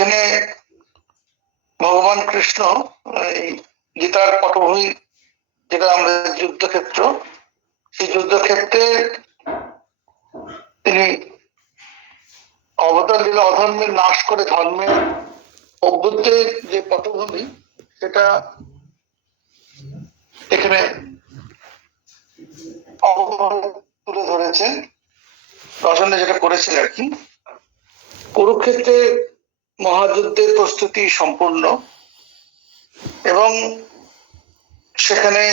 এখানে ভগবান কৃষ্ণ এই গীতার পটভূমি যেটা আমাদের যুদ্ধক্ষেত্র, সেই যুদ্ধক্ষেত্রে তিনি অবতার দিলে অধর্মের নাশ করে ধর্মের অভ্যুত্থের যে পটভূমি সেটা এখানে তুলে ধরেছেন। রচনা যেটা করেছেন আর কি, কুরুক্ষেত্রে মহাযুদ্ধের প্রস্তুতি সম্পূর্ণ এবং সেখানে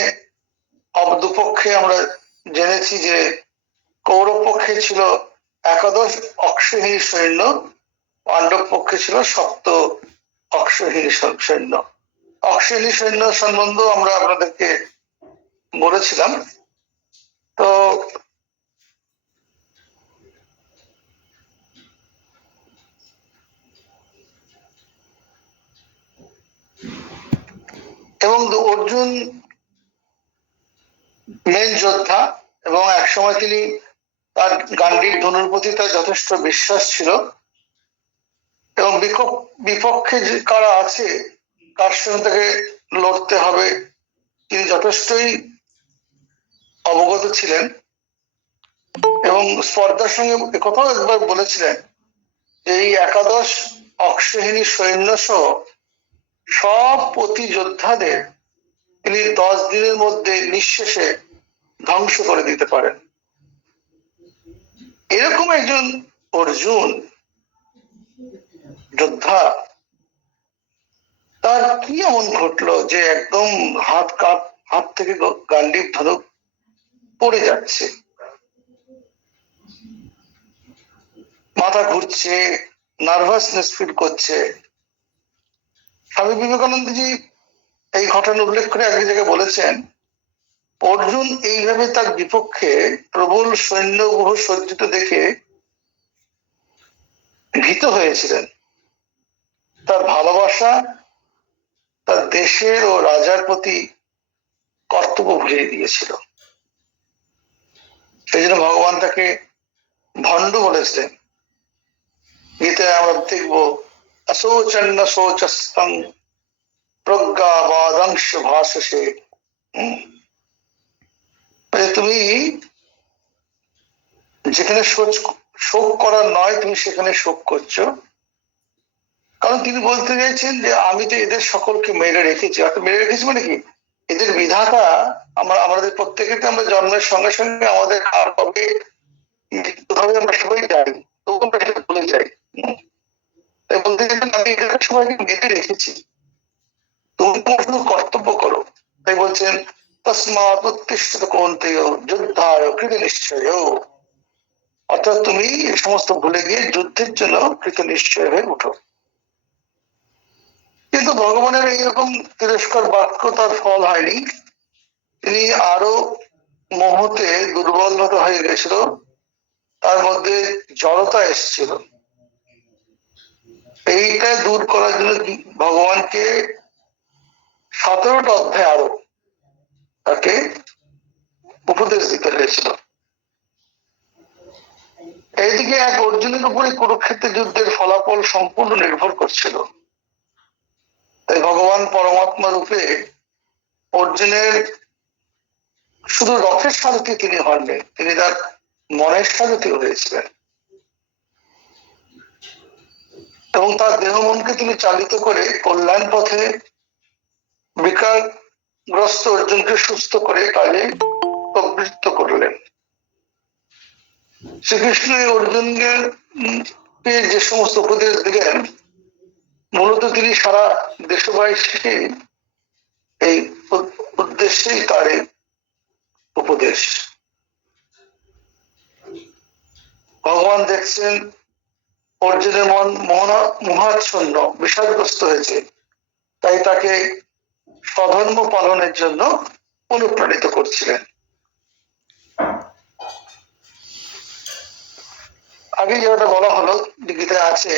দুপক্ষে আমরা জেনেছি যে কৌরব পক্ষে ছিল 11 অক্ষহীন সৈন্য, পাণ্ডব পক্ষে ছিল 7 অক্ষহীন সৈন্য। অক্ষহীন সৈন্য সম্বন্ধ আমরা আপনাদেরকে বলেছিলাম। তো এবং অর্জুন মেন যোদ্ধা এবং একসময় তিনি তার গান্ডীব ধনুর প্রতি তার যথেষ্ট বিশ্বাস ছিল এবং বিপক্ষে যে কারা আছে তার সঙ্গে তাকে লড়তে হবে তিনি যথেষ্টই অবগত ছিলেন এবং স্পর্ধার সঙ্গে একথাও একবার বলেছিলেন যে এই 11 অক্ষহীনী সৈন্য সহ সব প্রতিযোদ্ধাদের তিনি 10 দিনের মধ্যে নিঃশেষে ধ্বংস করে দিতে পারেন। এরকম একজন অর্জুন যোদ্ধা, তার কি এমন ঘটলো যে একদম হাত থেকে গান্ডীব ধনুক পড়ে যাচ্ছে, মাথা ঘুরছে, নার্ভাসনেস ফিল করছে। স্বামী বিবেকানন্দজি এই ঘটনা উল্লেখ করে এক জায়গায় বলেছেন, অর্জুন এইভাবে তার বিপক্ষে প্রবল সৈন্য বহু সজ্জিত দেখে ভীত হয়েছিলেন। তার ভালোবাসা তার দেশের ও রাজার প্রতি কর্তব্য ভুলিয়ে দিয়েছিল। সেই জন্য ভগবান তাকে ভণ্ড বলেছিলেন। গীতায় আমরা দেখব, অশোচন্ন শোচস্তং প্রজ্ঞাবাদংশ ভাষসে। তুমি যেখানে শোক করার নয় তুমি সেখানে শোক করছো। কারণ তিনি বলতে চাইছেন যে আমি তো এদের সকলকে মেরে রেখেছি। অর্থাৎ মেরে রেখেছি মানে কি, এদের বিধাতা আমাদের প্রত্যেকেতে আমরা জন্মের সঙ্গে সঙ্গে আমাদের কবে মৃত্যু হবে আমরা সবাই জানি, তবু আমরা সেটা ভুলে যাই। তাই বলতে চাইছেন আমি এদের সবাইকে মেরে রেখেছি, তুমি তোমার শুধু কর্তব্য করো। তাই বলছেন তস্মাৎ উত্তিষ্ঠত কৌন্তেয় যুদ্ধায় কৃত নিশ্চয়। অর্থাৎ তুমি এই সমস্ত ভুলে গিয়ে যুদ্ধের জন্য কৃত নিশ্চয় হয়ে উঠো। কিন্তু ভগবানের এইরকম তিরস্কার বাক্য তার ফল হয়নি। তিনি আরো মোহতে দুর্বলতা হয়ে গেছিল, তার মধ্যে জড়তা এসেছিল। এইটা দূর করার জন্য ভগবানকে 17টা অধ্যায় আরো তাকে উপদেশ দিতে হয়েছিল। এইদিকে এক অর্জুনের উপরে কুরুক্ষেত্রের যুদ্ধের ফলাফল সম্পূর্ণ নির্ভর করছিল। তাই ভগবান পরমাত্মা রূপে অর্জুনের শুধু রথের সারথি তিনি হননি, তিনি তার মনের সারথি হয়েছিলেন এবং তার দেহ মনকে তিনি চালিত করে কল্যাণ পথে বিকারগ্রস্ত অর্জুনকে সুস্থ করে কাজে প্রবৃত্ত করলেন। শ্রীকৃষ্ণ অর্জুনকে যে সমস্ত উপদেশ দিলেন, মূলত তিনি সারা দেশবাসীকে এই উদ্দেশ্যেই তার উপদেশ। ভগবান দেখছেন অর্জুনের মন মোহাচ্ছন্ন বিষাদগ্রস্ত হয়েছে, তাই তাকে স্বধর্ম পালনের জন্য অনুপ্রাণিত করছিলেন। আগে যেটা বলা হলো গীতায় আছে,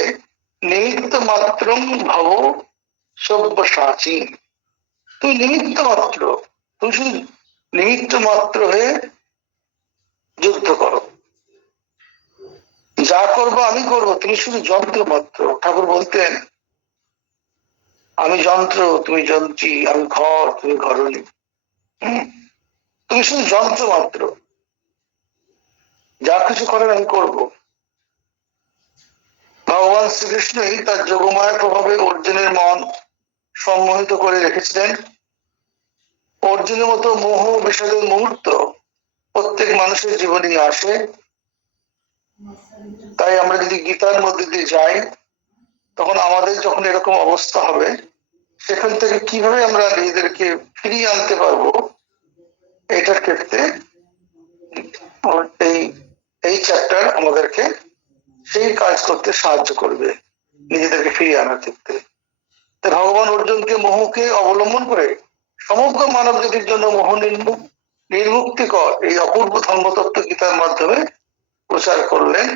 নিমিত্ত মাত্রং ভব সব্যসাচী। তুমি নিমিত্ত মাত্র, তুমি শুধু নিমিত্ত মাত্র হয়ে যুদ্ধ করো, যা করবো আমি করবো, তুমি শুধু যন্ত্র মাত্র। ঠাকুর বলতেন আমি যন্ত্র, তুমি যন্ত্রী, আমি ঘর, তুমি ঘরণী। তুমি শুধু যন্ত্র মাত্র, যা কিছু করেন আমি করব। ভগবান শ্রীকৃষ্ণই তার যোগমায়ের প্রভাবে অর্জুনের মন সম্মোহিত করে রেখেছিলেন। অর্জুনের মতো মোহ বিষাদের মুহূর্ত প্রত্যেক মানুষের জীবনে আসে। তাই আমরা যদি গীতার মধ্যে দিয়ে যাই, তখন আমাদের যখন এরকম অবস্থা হবে, সেখান থেকে কিভাবে আমরা নিজেদেরকে ফিরিয়ে আনতে পারবো, এটার ক্ষেত্রে এই চ্যাপ্টার আমাদেরকে সেই কাজ করতে সাহায্য করবে, নিজেদেরকে ফিরিয়ে আনার ক্ষেত্রে। ভগবান অর্জুনকে মোহকে অবলম্বন করে সমগ্র মানব জাতির জন্য মোহ নির্মুক্তিকর এই অপূর্ব ধর্মতত্ত্ব গীতার মাধ্যমে প্রচার করলেন,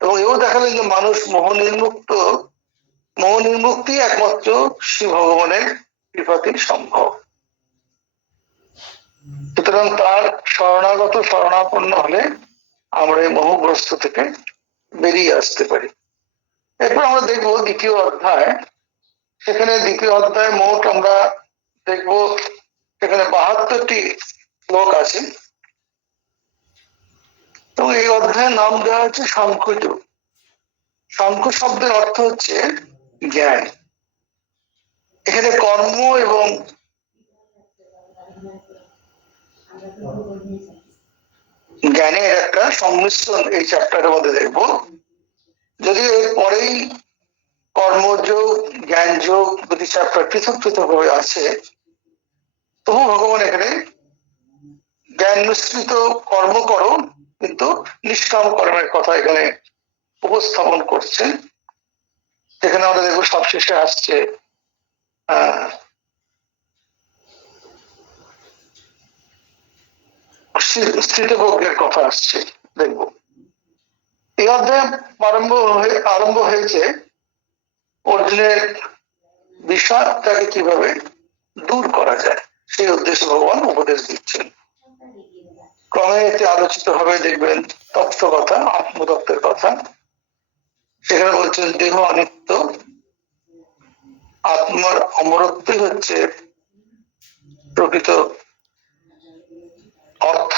এবং এও দেখালেন যে মানুষ মোহ নির্মুক্তি একমাত্র শ্রী ভগবানের কৃপাতেই সম্ভব। সুতরাং তার শরণাপন্ন হলে আমরা এই মোহগ্রস্ত থেকে বেরিয়ে আসতে পারি। এরপর আমরা দেখবো দ্বিতীয় অধ্যায়। সেখানে দ্বিতীয় অধ্যায় মোট আমরা দেখবো সেখানে 72টি শ্লোক আছে, এবং এই অধ্যায়ের নাম দেওয়া হচ্ছে সাংখ্যযোগ। সাংখ্য শব্দের অর্থ হচ্ছে জ্ঞান। এখানে কর্ম এবং জ্ঞানের একটা সংমিশ্রণ এই চ্যাপ্টারের মধ্যে দেখবো। যদিও এর পরেই কর্মযোগ, জ্ঞান যোগ দুটি চ্যাপ্টার পৃথক পৃথক ভাবে আছে, তবু ভগবান এখানে জ্ঞান মিশ্রিত কর্ম করো, কিন্তু নিষ্কাম কর্মের কথা এখানে উপস্থাপন করছেন। যেখানে আমরা দেখবো সবশেষে আসছে স্থিতভোগের কথা আসছে, দেখবো। এই অধ্যায় আরম্ভ হয়েছে অর্জুনের বিষাদটাকে কিভাবে দূর করা যায় সেই উদ্দেশ্যে ভগবান উপদেশ দিচ্ছেন। ক্রমে এতে আলোচিত হবে, দেখবেন তত্ত্ব কথা, আত্মতত্ত্বের কথা। সেখানে বলছেন দেহ অনিত্য, আত্মার অমরত্বই হচ্ছে প্রকৃত অর্থ।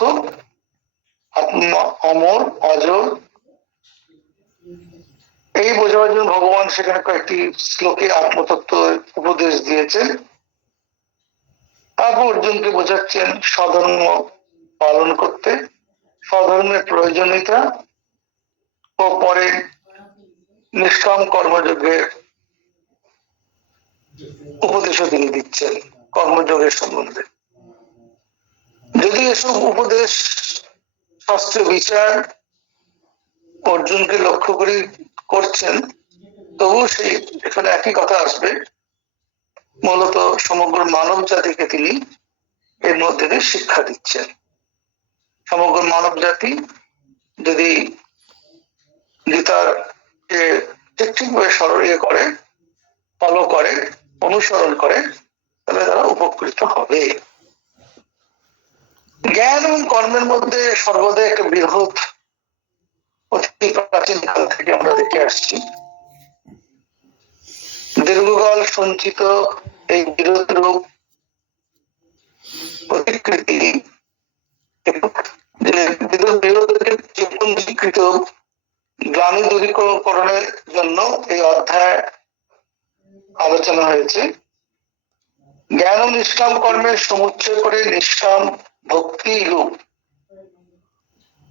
আত্মা অমর, অজর, এই বোঝাবার জন্য ভগবান সেখানে কয়েকটি শ্লোকে আত্মতত্ত্ব উপদেশ দিয়েছেন। তারপর অর্জুনকে বোঝাচ্ছেন স্বধর্ম পালন করতে, স্বধর্মের প্রয়োজনীয়তা, ও পরে নিষ্কাম কর্মযোগের উপদেশও তিনি দিচ্ছেন কর্মযোগের সম্বন্ধে। যদি এসব উপদেশ শাস্ত্র বিচার অর্জুনকে লক্ষ্য করে করছেন, তবু সেই এখানে একই কথা আসবে, মূলত সমগ্র মানব জাতিকে তিনি এর মধ্যে দিয়ে শিক্ষা দিচ্ছেন। সমগ্র মানব জাতি যদি গীতার ঠিকভাবে করে, ফলো করে, অনুসরণ করে, তাহলে তারা উপকৃত হবে। জ্ঞান এবং কর্মের মধ্যে সর্বদা একটা বিরোধ অতি প্রাচীন কাল থেকে আমরা দেখে আসছি। দীর্ঘকাল সঞ্চিত এই বিরোধ রূপ প্রতিকৃতি, গ্লানি দূরীকরণের জন্য এই অধ্যায় আলোচনা হয়েছে। জ্ঞান ও নিষ্কাম কর্মের সমুচ্চয় করে নিষ্কাম ভক্তি রূপ,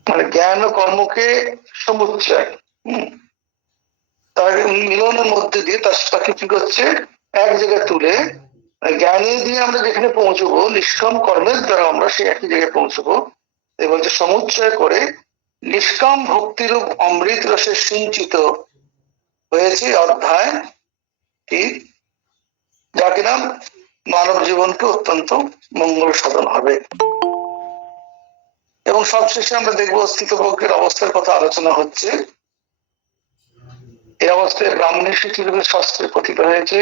মানে জ্ঞান ও কর্মকে সমুচ্চয়, তার মিলনের মধ্যে দিয়ে তাকে কি করছে, এক জায়গায় তুলে জ্ঞানে দিয়ে আমরা যেখানে পৌঁছবো, নিষ্কাম কর্মের দ্বারা আমরা সেই একই জায়গায় পৌঁছবো। এই বলছে সমুচ্চয় করে নিষ্কাম ভক্তিরূপ অমৃত রসে সিঞ্চিত হয়েছে অধ্যায়, যা কিনা মানব জীবনকে অত্যন্ত মঙ্গল সাধন হবে। এবং সবশেষে আমরা দেখবো স্থিতভোগের অবস্থার কথা আলোচনা হচ্ছে। এই অবস্থায় ব্রাহ্মণী শিক্ষিত শাস্ত্রে কথিত হয়েছে,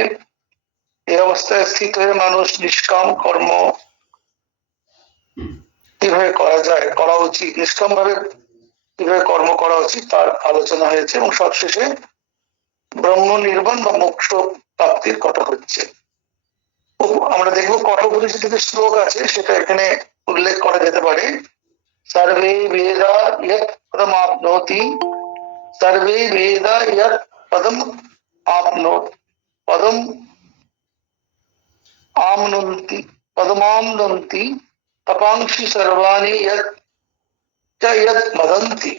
এই অবস্থায় স্থিত হয়ে মানুষ নিষ্কাম কর্ম কিভাবে করা উচিত, নিষ্কাম ভাবে কিভাবে কর্ম করা উচিত তার আলোচনা হয়েছে। এবং সবশেষে ব্রহ্ম নির্বাণ বা মোক্ষ প্রাপ্তির কথা হচ্ছে। আমরা দেখবো কঠোপনিষদের শ্লোক আছে, সেটা এখানে উল্লেখ করা যেতে পারে। सर्वे वेदा यत् पदम आपनोति, सर्वे वेदा यत् पदम आपनोति, पदम आमनुन्ति, पदमामनुन्ति, तपांसि सर्वाणि यत् च यत् वदन्ति,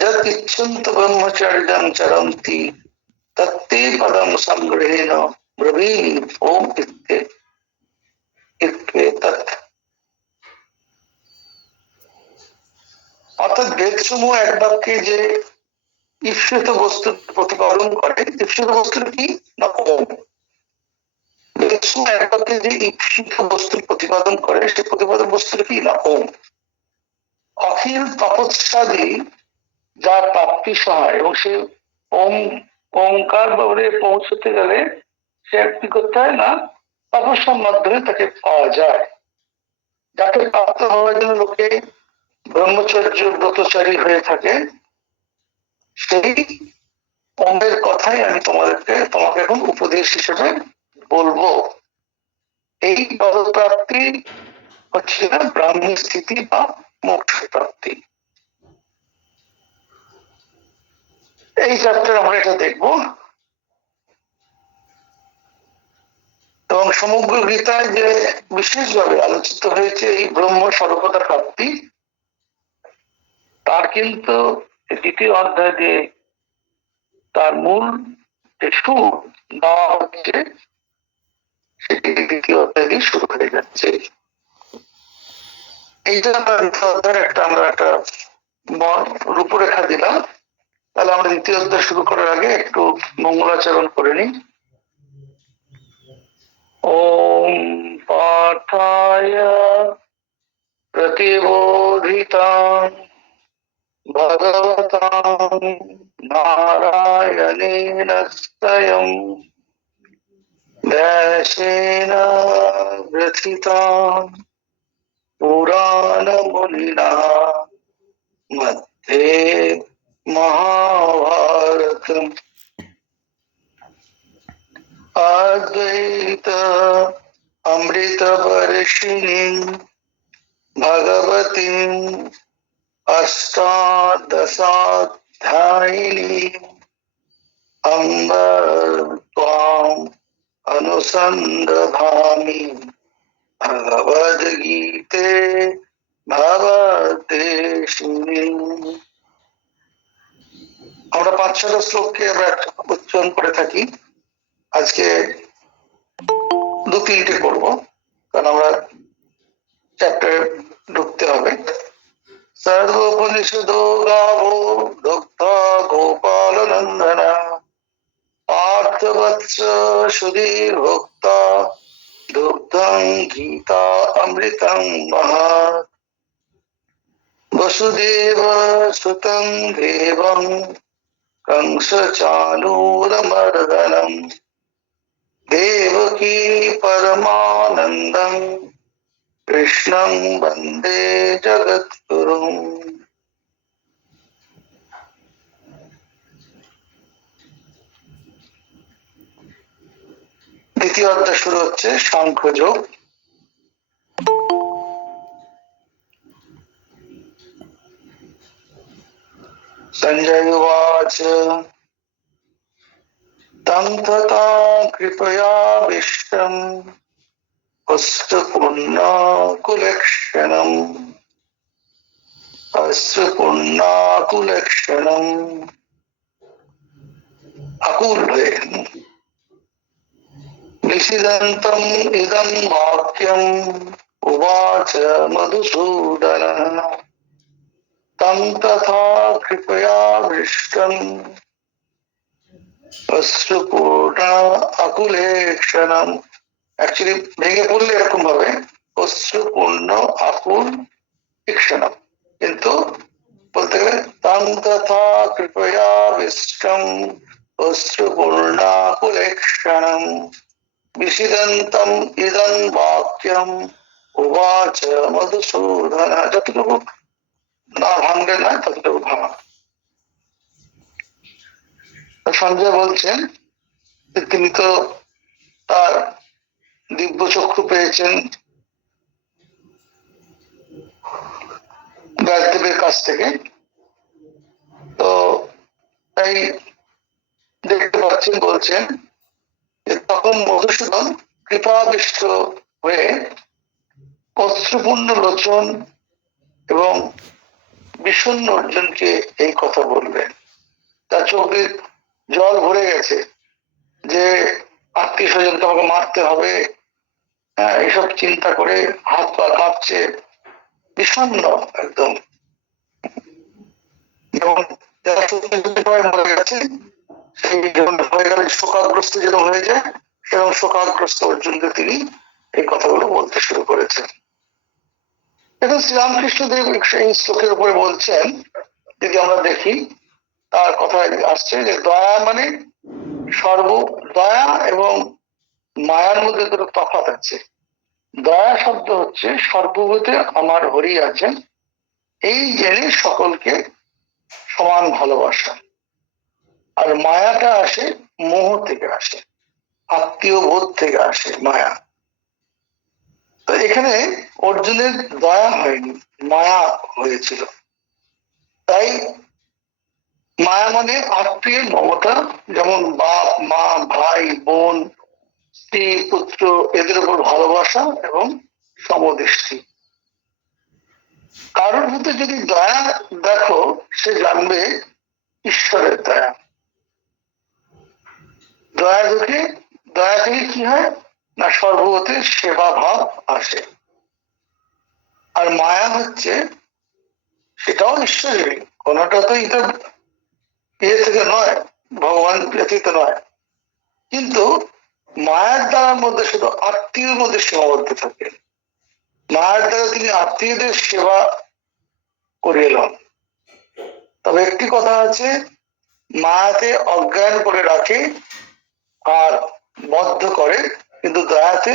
यत् इच्छन्त ब्रह्मचर्यं चरन्ति, तत्ते पदम संग्रहेण ब्रवीमि ओम इत्येतत्। অর্থাৎ বেদসমূহ এক বাক্যে যে ঈপ্সিত বস্তু প্রতিপাদন করে, ঈপ্সিত বস্তুর কি না ওম। বেদসমূহ এক বাক্যে যে ঈপ্সিত বস্তু প্রতিপাদন করে, সে প্রতিপাদন বস্তুর কি না ওম। অখিল তপস্যাদি যা প্রাপ্তি সহায়, এবং সে ওম ওঙ্কার বলে পৌঁছতে গেলে সে কি করতে হয় না, তপস্যার মাধ্যমে তাকে পাওয়া যায়। যাকে প্রাপ্ত হওয়ার জন্য লোকে ব্রহ্মচর্য ব্রতচারী হয়ে থাকে, সেই ওমের কথাই আমি তোমাকে এখন উপদেশ হিসেবে বলবো। এই পদপ্রাপ্তি হচ্ছে না ব্রাহ্মী স্থিতি বা মোক্ষ প্রাপ্তি। এই চ্যাপ্টার আমরা এটা দেখব, এবং সমগ্র গীতায় যে বিশেষভাবে আলোচিত হয়েছে এই ব্রহ্ম স্বরূপতা প্রাপ্তি, তার কিন্তু দ্বিতীয় অধ্যায় দিয়ে তার মূল যে সুর দেওয়া হচ্ছে, সেটি দ্বিতীয় অধ্যায় দিয়ে শুরু হয়ে যাচ্ছে। এইটা আমরা একটা রূপরেখা দিলাম। তাহলে আমরা দ্বিতীয় অধ্যায় শুরু করার আগে একটু মঙ্গলাচরণ করে নিই। ওম পার্থায় প্রতিবোধিতাং ভগবতাং নারায়ণেন স্বয়ং ব্যাসেন গ্রথিতাং পুরাণমুনিনা मध्ये महाभारतम् अद्वैत अमृतवर्षिणीं भगवतीम् अष्टादशाध्यायिनीम् अम्ब त्वाम् अनुसन्दधामि भगवद्गीते भवद्वेषिणी। আমরা 5-6টা শ্লোককে আমরা উচ্চারণ করে থাকি, আজকে 2-3টে করব, কারণ আমরা চ্যাপ্টারে ঢুকতে হবে। সর্বোপনিষদো গাবো দগ্ধা গোপাল নন্দনা পার্থবৎস সুধীর ভোক্তা দুগ্ধং গীতা অমৃতং মহৎ वसुदेव सुतं देवं कंसचाणूरमर्दनं देवकी परमानन्दं कृष्णं वन्दे जगद्गुरुम्। দ্বিতীয় অধ্যায় শুরু হচ্ছে সাংখ্যযোগ। संजय उवाच तं तथा कृपयाविष्टम् अश्रुपुण्णाकुलक्षणम् अकुल हये निशिदन्तम् इदं वाक्यम् उवाच मधुसूदनः तं तथा कृपयाविष्टम् অশ্রুপূর্ণ আকুলেক্ষণম। অ্যাকচুয়ালি ভেঙে পড়লে এরকম ভাবে অশ্রুপূর্ণ আকুল ইক্ষণম, কিন্তু বলতে গেলে তাং তথা কৃপয়াবিষ্টম অশ্রুপূর্ণাকুলেক্ষণম বিষিদন্তম ইদং বাক্যম উবাচ মধুসূদন। যতটুকু না ভাঙলে না ততটুকু ভাঙা। সঞ্জয় বলছেন যে তিনি তো তার দিব্য চক্ষু পেয়েছেন ব্যাসদেবের কাছ থেকে, তো তাই দেখতে পাচ্ছেন, বলছেন যে তখন মধুসূদন কৃপাবিষ্ট হয়ে অশ্রুপূর্ণ লোচন এবং বিষণ্ণ অর্জুনকে এই কথা বললেন। তার চোখে জল ভরে গেছে যে আত্মীয় স্বজনকে আমাকে মারতে হবে, এসব চিন্তা করে হাত পা কাঁপছে, বিষণ্ণ একদম, যেমন যারা সবাই মরে গেছে সেই যেমন হয়ে গেলে শোকাগ্রস্ত যেন হয়ে যায়, সেরকম শোকাগ্রস্ত অর্জুনকে তিনি এই কথাগুলো বলতে শুরু করেছেন। এখন শ্রীরামকৃষ্ণদেব এই শ্লোকের উপরে বলছেন, যদি আমরা দেখি তার কথা আসছে যে দয়া মানে দয়া এবং মায়ার মধ্যে দুটো তফাৎ আছে। দয়া শব্দ হচ্ছে সর্বভূতে আমার হরি আছেন এই জেনে সকলকে সমান ভালোবাসা, আর মায়াটা আসে মোহ থেকে আসে, আত্মীয় বোধ থেকে আসে মায়া। তো এখানে অর্জুনের দয়া হয়নি, মায়া হয়েছিল। তাই মায়া মানে আত্মীয় মমতা, যেমন বাপ মা ভাই বোন স্ত্রী পুত্র এদের উপর ভালোবাসা এবং সমদৃষ্টি। কারোর ভিতরে যদি দয়া দেখো, সে জানবে ঈশ্বরের দয়া। দয়া থেকে কি হয় না, সর্বতে সেবা ভাব আসে। আর মায়া হচ্ছে সেটাও ঈশ্বরের, কোনটা তো এটা ইয়ে থেকে নয়, ভগবান ব্যতীত নয়, কিন্তু মায়ের দ্বারার মধ্যে শুধু আত্মীয়ের মধ্যে সীমাবদ্ধ থাকে। মায়ের দ্বারা তিনি আত্মীয়দের সেবা করিয়ে লন। তবে একটি কথা আছে, মায়াতে অজ্ঞান করে রাখে আর বদ্ধ করে, কিন্তু দয়াতে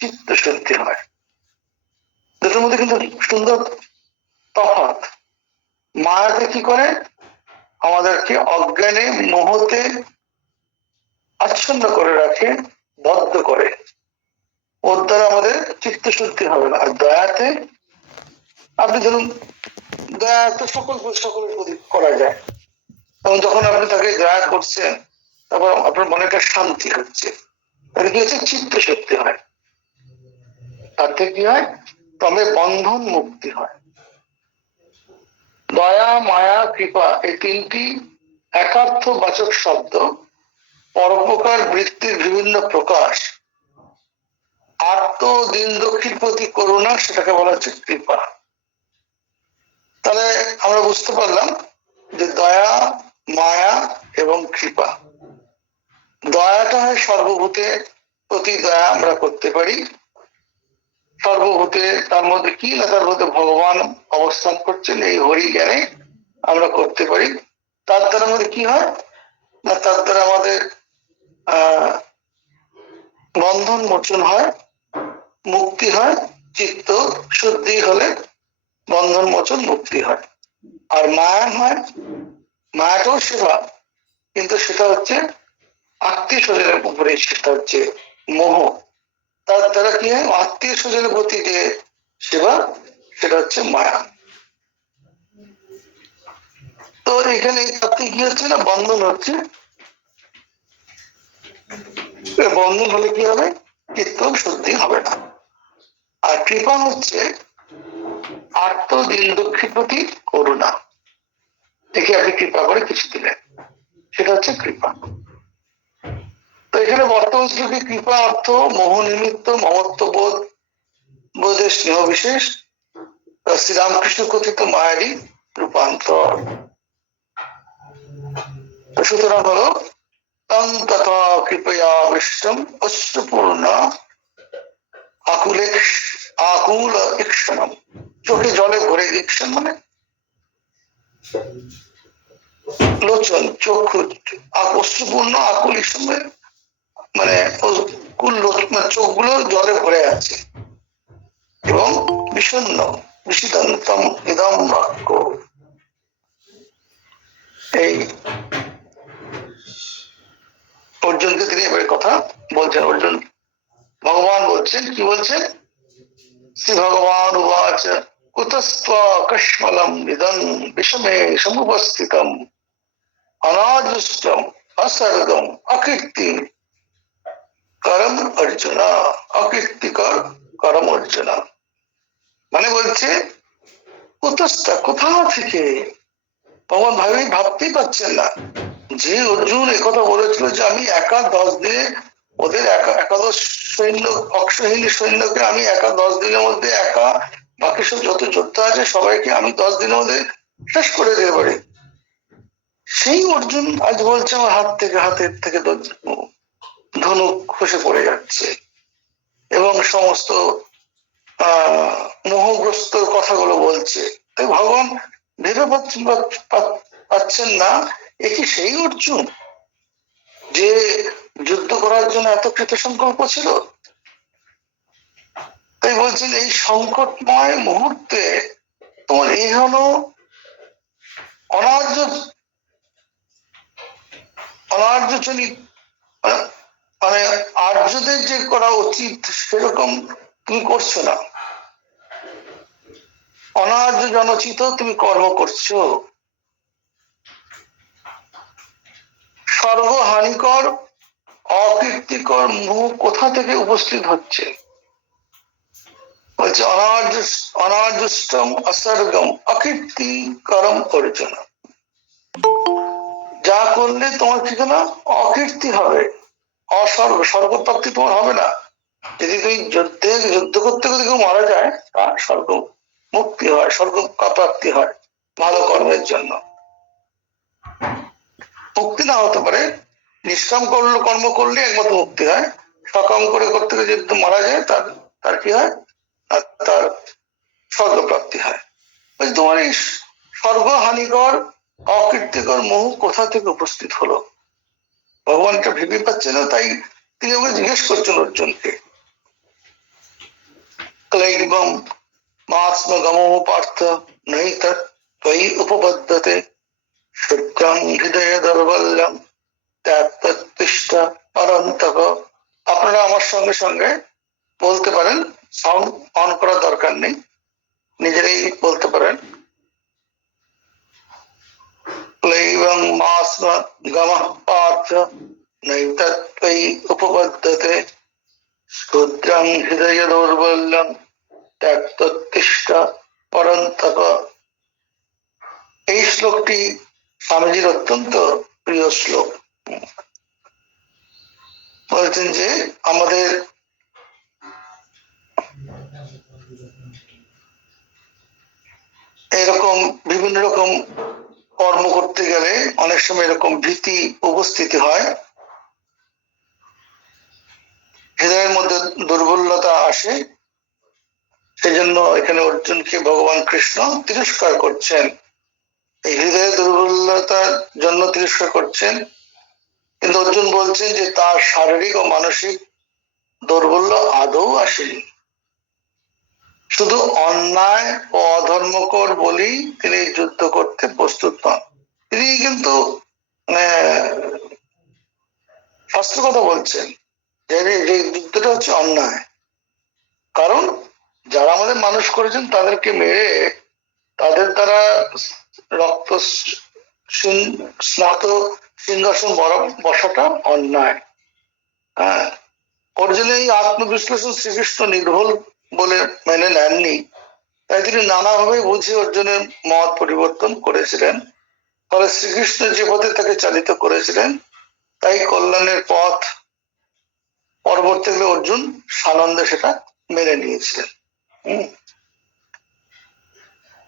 চিত্ত শুদ্ধি হয়। দুটোর মধ্যে কিন্তু সুন্দর তফাৎ। মায়াতে কি করে, আমাদেরকে অজ্ঞানে মোহতে আচ্ছন্ন করে রাখে, বদ্ধ করে, ওর দ্বারা আমাদের চিত্ত শুদ্ধি হবে না। আর দয়াতে আপনি ধরুন, দয়া তো সকলের প্রতি করা যায়, এবং যখন আপনি তাকে দয়া করছেন তারপর আপনার মনে একটা শান্তি হচ্ছে, তাহলে কি হচ্ছে, চিত্ত শুদ্ধি হয়। তাতে কি হয়, তবে বন্ধন মুক্তি হয়। দয়া মায়া কৃপা এই তিনটি একার্থ বাচক শব্দ, পরোপকার বৃত্তির বিভিন্ন প্রকাশ। আত্ম দিন দক্ষিণ প্রতি করুণা, সেটাকে বলা হচ্ছে কৃপা। তাহলে আমরা বুঝতে পারলাম যে দয়া মায়া এবং কৃপা। দয়াটা হয় সর্বভূতে প্রতি দয়া আমরা করতে পারি, সর্বভূতে তার মধ্যে কি না, তার মধ্যে ভগবান অবস্থান করছেন এই হরি জ্ঞানে আমরা করতে পারি। তার দ্বারা আমাদের কি হয় না, তার দ্বারা আমাদের বন্ধন মোচন হয়, মুক্তি হয়, চিত্ত শুদ্ধি হলে বন্ধন মোচন মুক্তি হয়। আর মায়া হয়, মায়াটাও সেবা, কিন্তু সেটা হচ্ছে আত্মীয় স্বজনের উপরে, সেটা হচ্ছে মোহ। তার দ্বারা কি হয়, আত্মীয় স্বজনের প্রতি যে সেবা, সেটা হচ্ছে মায়া। তো এখানে তাতে কি হচ্ছে না, বন্ধন হচ্ছে। বন্ধন হলে কি হবে, চিত্ত শুদ্ধি হবে না। আর কৃপা হচ্ছে আত্ম দিন দক্ষিণ প্রতি করুণা, দেখে আপনি কৃপা করে কিছু দিলেন, সেটা হচ্ছে কৃপা। তো এখানে বর্তমান শ্লোকে কৃপা অর্থ মোহ নিমিত্ত মমত্ব বোধের স্নেহ বিশেষ, শ্রীরামকৃষ্ণ কথিত মায়ারই রূপান্তর। সুতরাং হলো তং তথা কৃপয়া বিশ্বম অশ্রুপূর্ণ আকুল ইক্ষণম, চোখে জলে ভরে, ইক্ষণ মানে লোচন, চক্ষু, অশ্রুপূর্ণ আকুল ইক্ষণ মানে চোখগুলো জলে ভরে আছে, এবং বিষণ্ণ বিষিদন্তম ইদম বাক্য। এই অর্জুনকে তিনি এবারে কথা বলছেন। অর্জুন ভগবান বলছেন, কি বলছেন? শ্রী ভগবান উবাচ কুতস্ত্বা কশ্মলম নিদং বিষমে সমুপস্থিতম অনাদৃষ্টম অসর্গম অকীর্তি করম অর্জুন। অকীর্তিকর করম অর্জুন মানে বলছে কুতস্থা, কোথা থেকে? ভগবান ভাবতেই পারছেন না যে অর্জুন একথা বলেছিল যে আমি একা 10 দিনে ওদের একাদশ সৈন্য, অক্ষহীন সৈন্যকে আমি একা 10 দিনের মধ্যে একা বাকি সব যত যোদ্ধা আছে সবাইকে আমি 10 দিনের মধ্যে শেষ করে দিতে পারি। সেই অর্জুন আজ বলছে আমার হাতের থেকে ধনুক খসে পড়ে যাচ্ছে এবং সমস্ত মোহগ্রস্ত কথাগুলো বলছে। তাই ভগবান ভেবে পাচ্ছেন না এ কি সেই অর্জুন যে যুদ্ধ করার জন্য এত কৃতসংকল্প ছিল? তাই বলছেন এই সংকটময় মুহূর্তে তোমার এই হলো অনার্যজনিক মানে আর্যদের যে করা উচিত সেরকম তুমি করছো না, অনার্য জনচিত তুমি কর্ম করছো। সর্বহানিকর অকীর্তিকর মুহ কোথা থেকে উপস্থিত হচ্ছে? বলছে অনার্যষ্টম অসর্গম অকীর্তিকরম অর্জুন। যা করলে তোমার কি না অকীর্তি হবে, অস্বর্গ, স্বর্গপ্রাপ্তি তোমার হবে না। যদি তুমি যুদ্ধ করতে করতে কেউ মারা যায় তা স্বর্গ মুক্তি হয়, স্বর্গ প্রাপ্তি হয় ভালো কর্মের জন্য। মুক্তি না হতে পারে, নিষ্কাম কর্ম করলে একমাত্র মুক্তি হয়। সকাম করে করতে গিয়ে যদি মারা যায় তার কি হয়? তার স্বর্গ প্রাপ্তি হয়। তোমার এই সর্বহানিকর অকীর্তিকর মোহ কোথা থেকে উপস্থিত হলো? ভগবান এটা ভেবে পাচ্ছে না, তাই তিনি ওকে জিজ্ঞেস করছেন অর্জুনকে। ক্লৈবম মাস্মগমো পার্থ নহিত ত্বয়ি উপবদ্ধতে শুদ্ধং হৃদয় দৌর্বল্যম ত্যাত্তিষ্ঠ পরন্তপ। আপনারা আমার সঙ্গে সঙ্গে বলতে পারেন, সাউন্ড অন করার দরকার নেই, নিজেরাই বলতে পারেন। ক্লৈবং মাস্মগমঃ পার্থ নহিত ত্বয়ি উপবদ্ধতে শুদ্ধং হৃদয় দৌর্বল্যম ত্যাত্তিষ্ঠ পরন্তপ। এই শ্লোকটি স্বামীজির অত্যন্ত প্রিয় শ্লোক। বলছেন যে আমাদের এরকম বিভিন্ন রকম কর্ম করতে গেলে অনেক সময় এরকম ভীতি উপস্থিতি হয়, হৃদয়ের মধ্যে দুর্বলতা আসে। সেজন্য এখানে অর্জুনকে ভগবান কৃষ্ণ তিরস্কার করছেন, এই হৃদয়ের দুর্বলতার জন্য তিরস্কার করছেন। কিন্তু অর্জুন বলছেন যে তার শারীরিক ও মানসিক দৌর্বল্য আদৌ আসেনি, শুধু অন্যায় ও অধর্মকর বলেই তিনি যুদ্ধ করতে প্রস্তুত নন। তিনি কিন্তু শাস্ত্র কথা বলছেন যে যুদ্ধটা হচ্ছে অন্যায়, কারণ যারা আমাদের মানুষ করেছেন তাদেরকে মেরে তাদের দ্বারা রক্ত স্নাত সিংহাসন বসাটা অন্যায়। হ্যাঁ, অর্জুন এই আত্মবিশ্লেষণ শ্রীকৃষ্ণ নির্ভুল বলে মেনে নেননি, তাই তিনি নানাভাবে বুঝে অর্জুনের মত পরিবর্তন করেছিলেন। ফলে শ্রীকৃষ্ণ যে পথে তাকে চালিত করেছিলেন তাই কল্যাণের পথ। পরবর্তীকালে অর্জুন সানন্দে সেটা মেনে নিয়েছিলেন।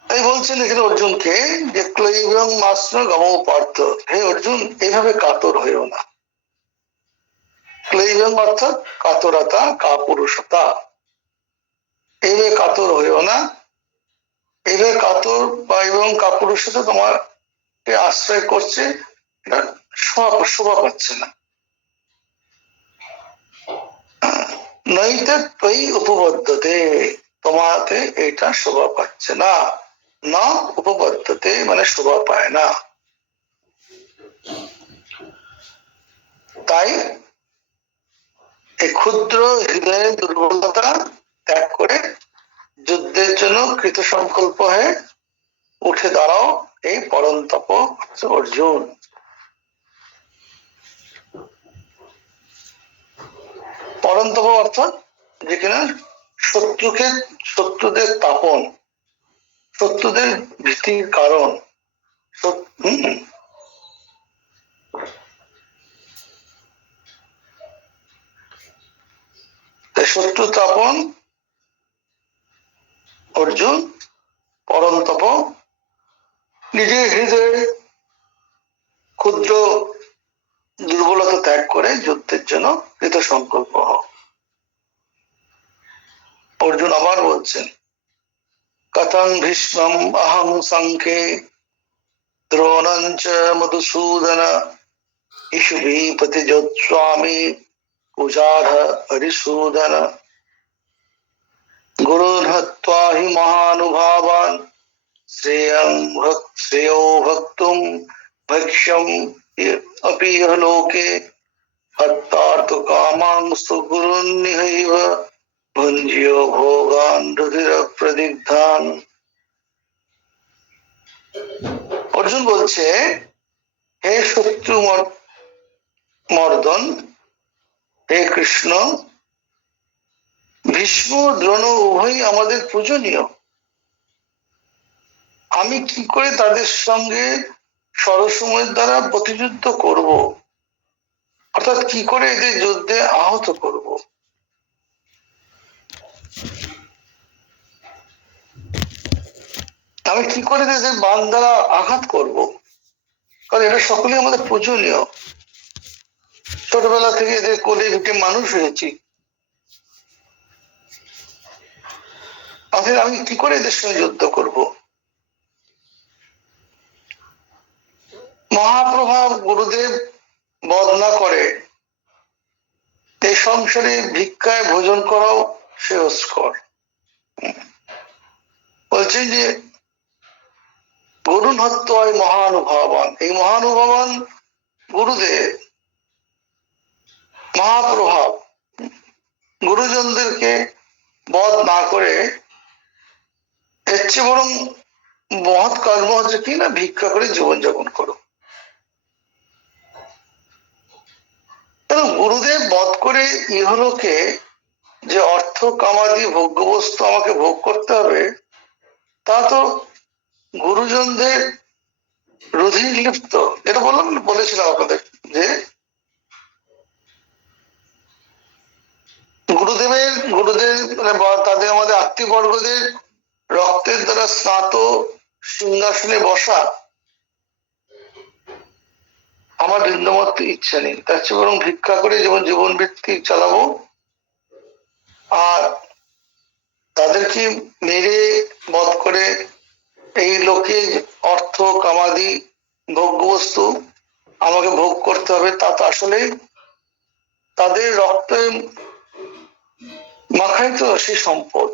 তাই বলছেন এখানে অর্জুনকে যে ক্লৈবং মাস্মগমো পার্থ, হে অর্জুন এইভাবে কাতর হইও না। ক্লৈবং অর্থাৎ কাতরতা, কাপুরুষতা। এইভাবে কাতর হইও না, এইভাবে কাতর বা এবং কাপুরুষতা তোমাকে আশ্রয় করছে, এটা শোভা পাচ্ছে না। নইতে ত্বয়ি উপবদ্ধতে, তোমাতে এটা শোভা পাচ্ছে না। না উপবদ্ধতে মানে শোভা পায় না। তাই এই ক্ষুদ্র হৃদয়ের দুর্বলতা ত্যাগ করে যুদ্ধের জন্য কৃত সংকল্প হয়ে উঠে দাঁড়াও এই পরন্তপ অর্জুন। পরন্তপ অর্থাৎ যেখানে শত্রুদের তাপন, শত্রুদের ভীতির কারণ, শত্রু তাপন অর্জুন পরন্তপ নিজের হৃদয়ে ক্ষুদ্র দুর্বলতা ত্যাগ করে যুদ্ধের জন্য কৃত সংকল্প হোক। অর্জুন আবার বলছেন, কথং ভীষ্মম অহং সংখ্যে দ্রোণঞ্চ মধুসূদন ইষুভীপতি যোৎস্বামী কুজাঢ হরিসূদন গুরুन् হত্वा हि महानुभावान् श्रेयो भक्तुं भक्ष्यम् अपि इह लोके हत्वार्थ कामांस्तु गुरुन्निहैव भुञ्जीयो भोगान् रुधिरप्रदिग्धान्। অর্জুন বলছে, হে শত্রু মর্দন, হে কৃষ্ণ, ভীষ্ম দ্রোণ উভয়ই আমাদের পূজনীয়। আমি কি করে তাদের সঙ্গে সরসময়ের দ্বারা প্রতিযুদ্ধ করব, অর্থাৎ কি করে এদের যুদ্ধে আহত করব? আমি কি করে এদের বাণ দ্বারা আঘাত করব? কারণ এরা সকলেই আমাদের পূজনীয়, ছোটবেলা থেকে এদের কোলে ঢুকে মানুষ হয়েছি। আমি কি করে এদের সঙ্গে যুদ্ধ করব? মহাপ্রভাব গুরুদেব বধ না করে এই সংসারে ভিক্ষায় ভোজন করাও শ্রেয়স্কর। বলছেন যে গুরুন হত্যায় মহানুভাবান, এই মহানুভাবান গুরুদেব মহাপ্রভাব গুরুজনদেরকে বধ না করে এর চেয়ে বরং মহৎ কর্ম হচ্ছে কি না, ভিক্ষা করে জীবনযাপন করো। গুরুদেব বধ করে ইহলোকে যে অর্থ কামাদি ভোগ্যবস্তু আমাকে ভোগ করতে হবে, তা তো গুরুজনদের রুধির লিপ্ত। এটা বলেছিলাম আপনাদের যে গুরুদেব তাদের আমাদের আত্মীয় বর্গদের রক্তের দ্বারা স্নাত সিংহাসনে বসা আমার বিন্দুমাত্র ইচ্ছা নেই। তার চেয়ে বরং ভিক্ষা করে যেমন জীবন বৃত্তি চালাবো, আর তাদেরকে মেরে বধ করে এই লোকে অর্থ কামাদি ভোগ্যবস্তু আমাকে ভোগ করতে হবে, তা তো আসলে তাদের রক্তে মাখাই তো সেই সম্পদ।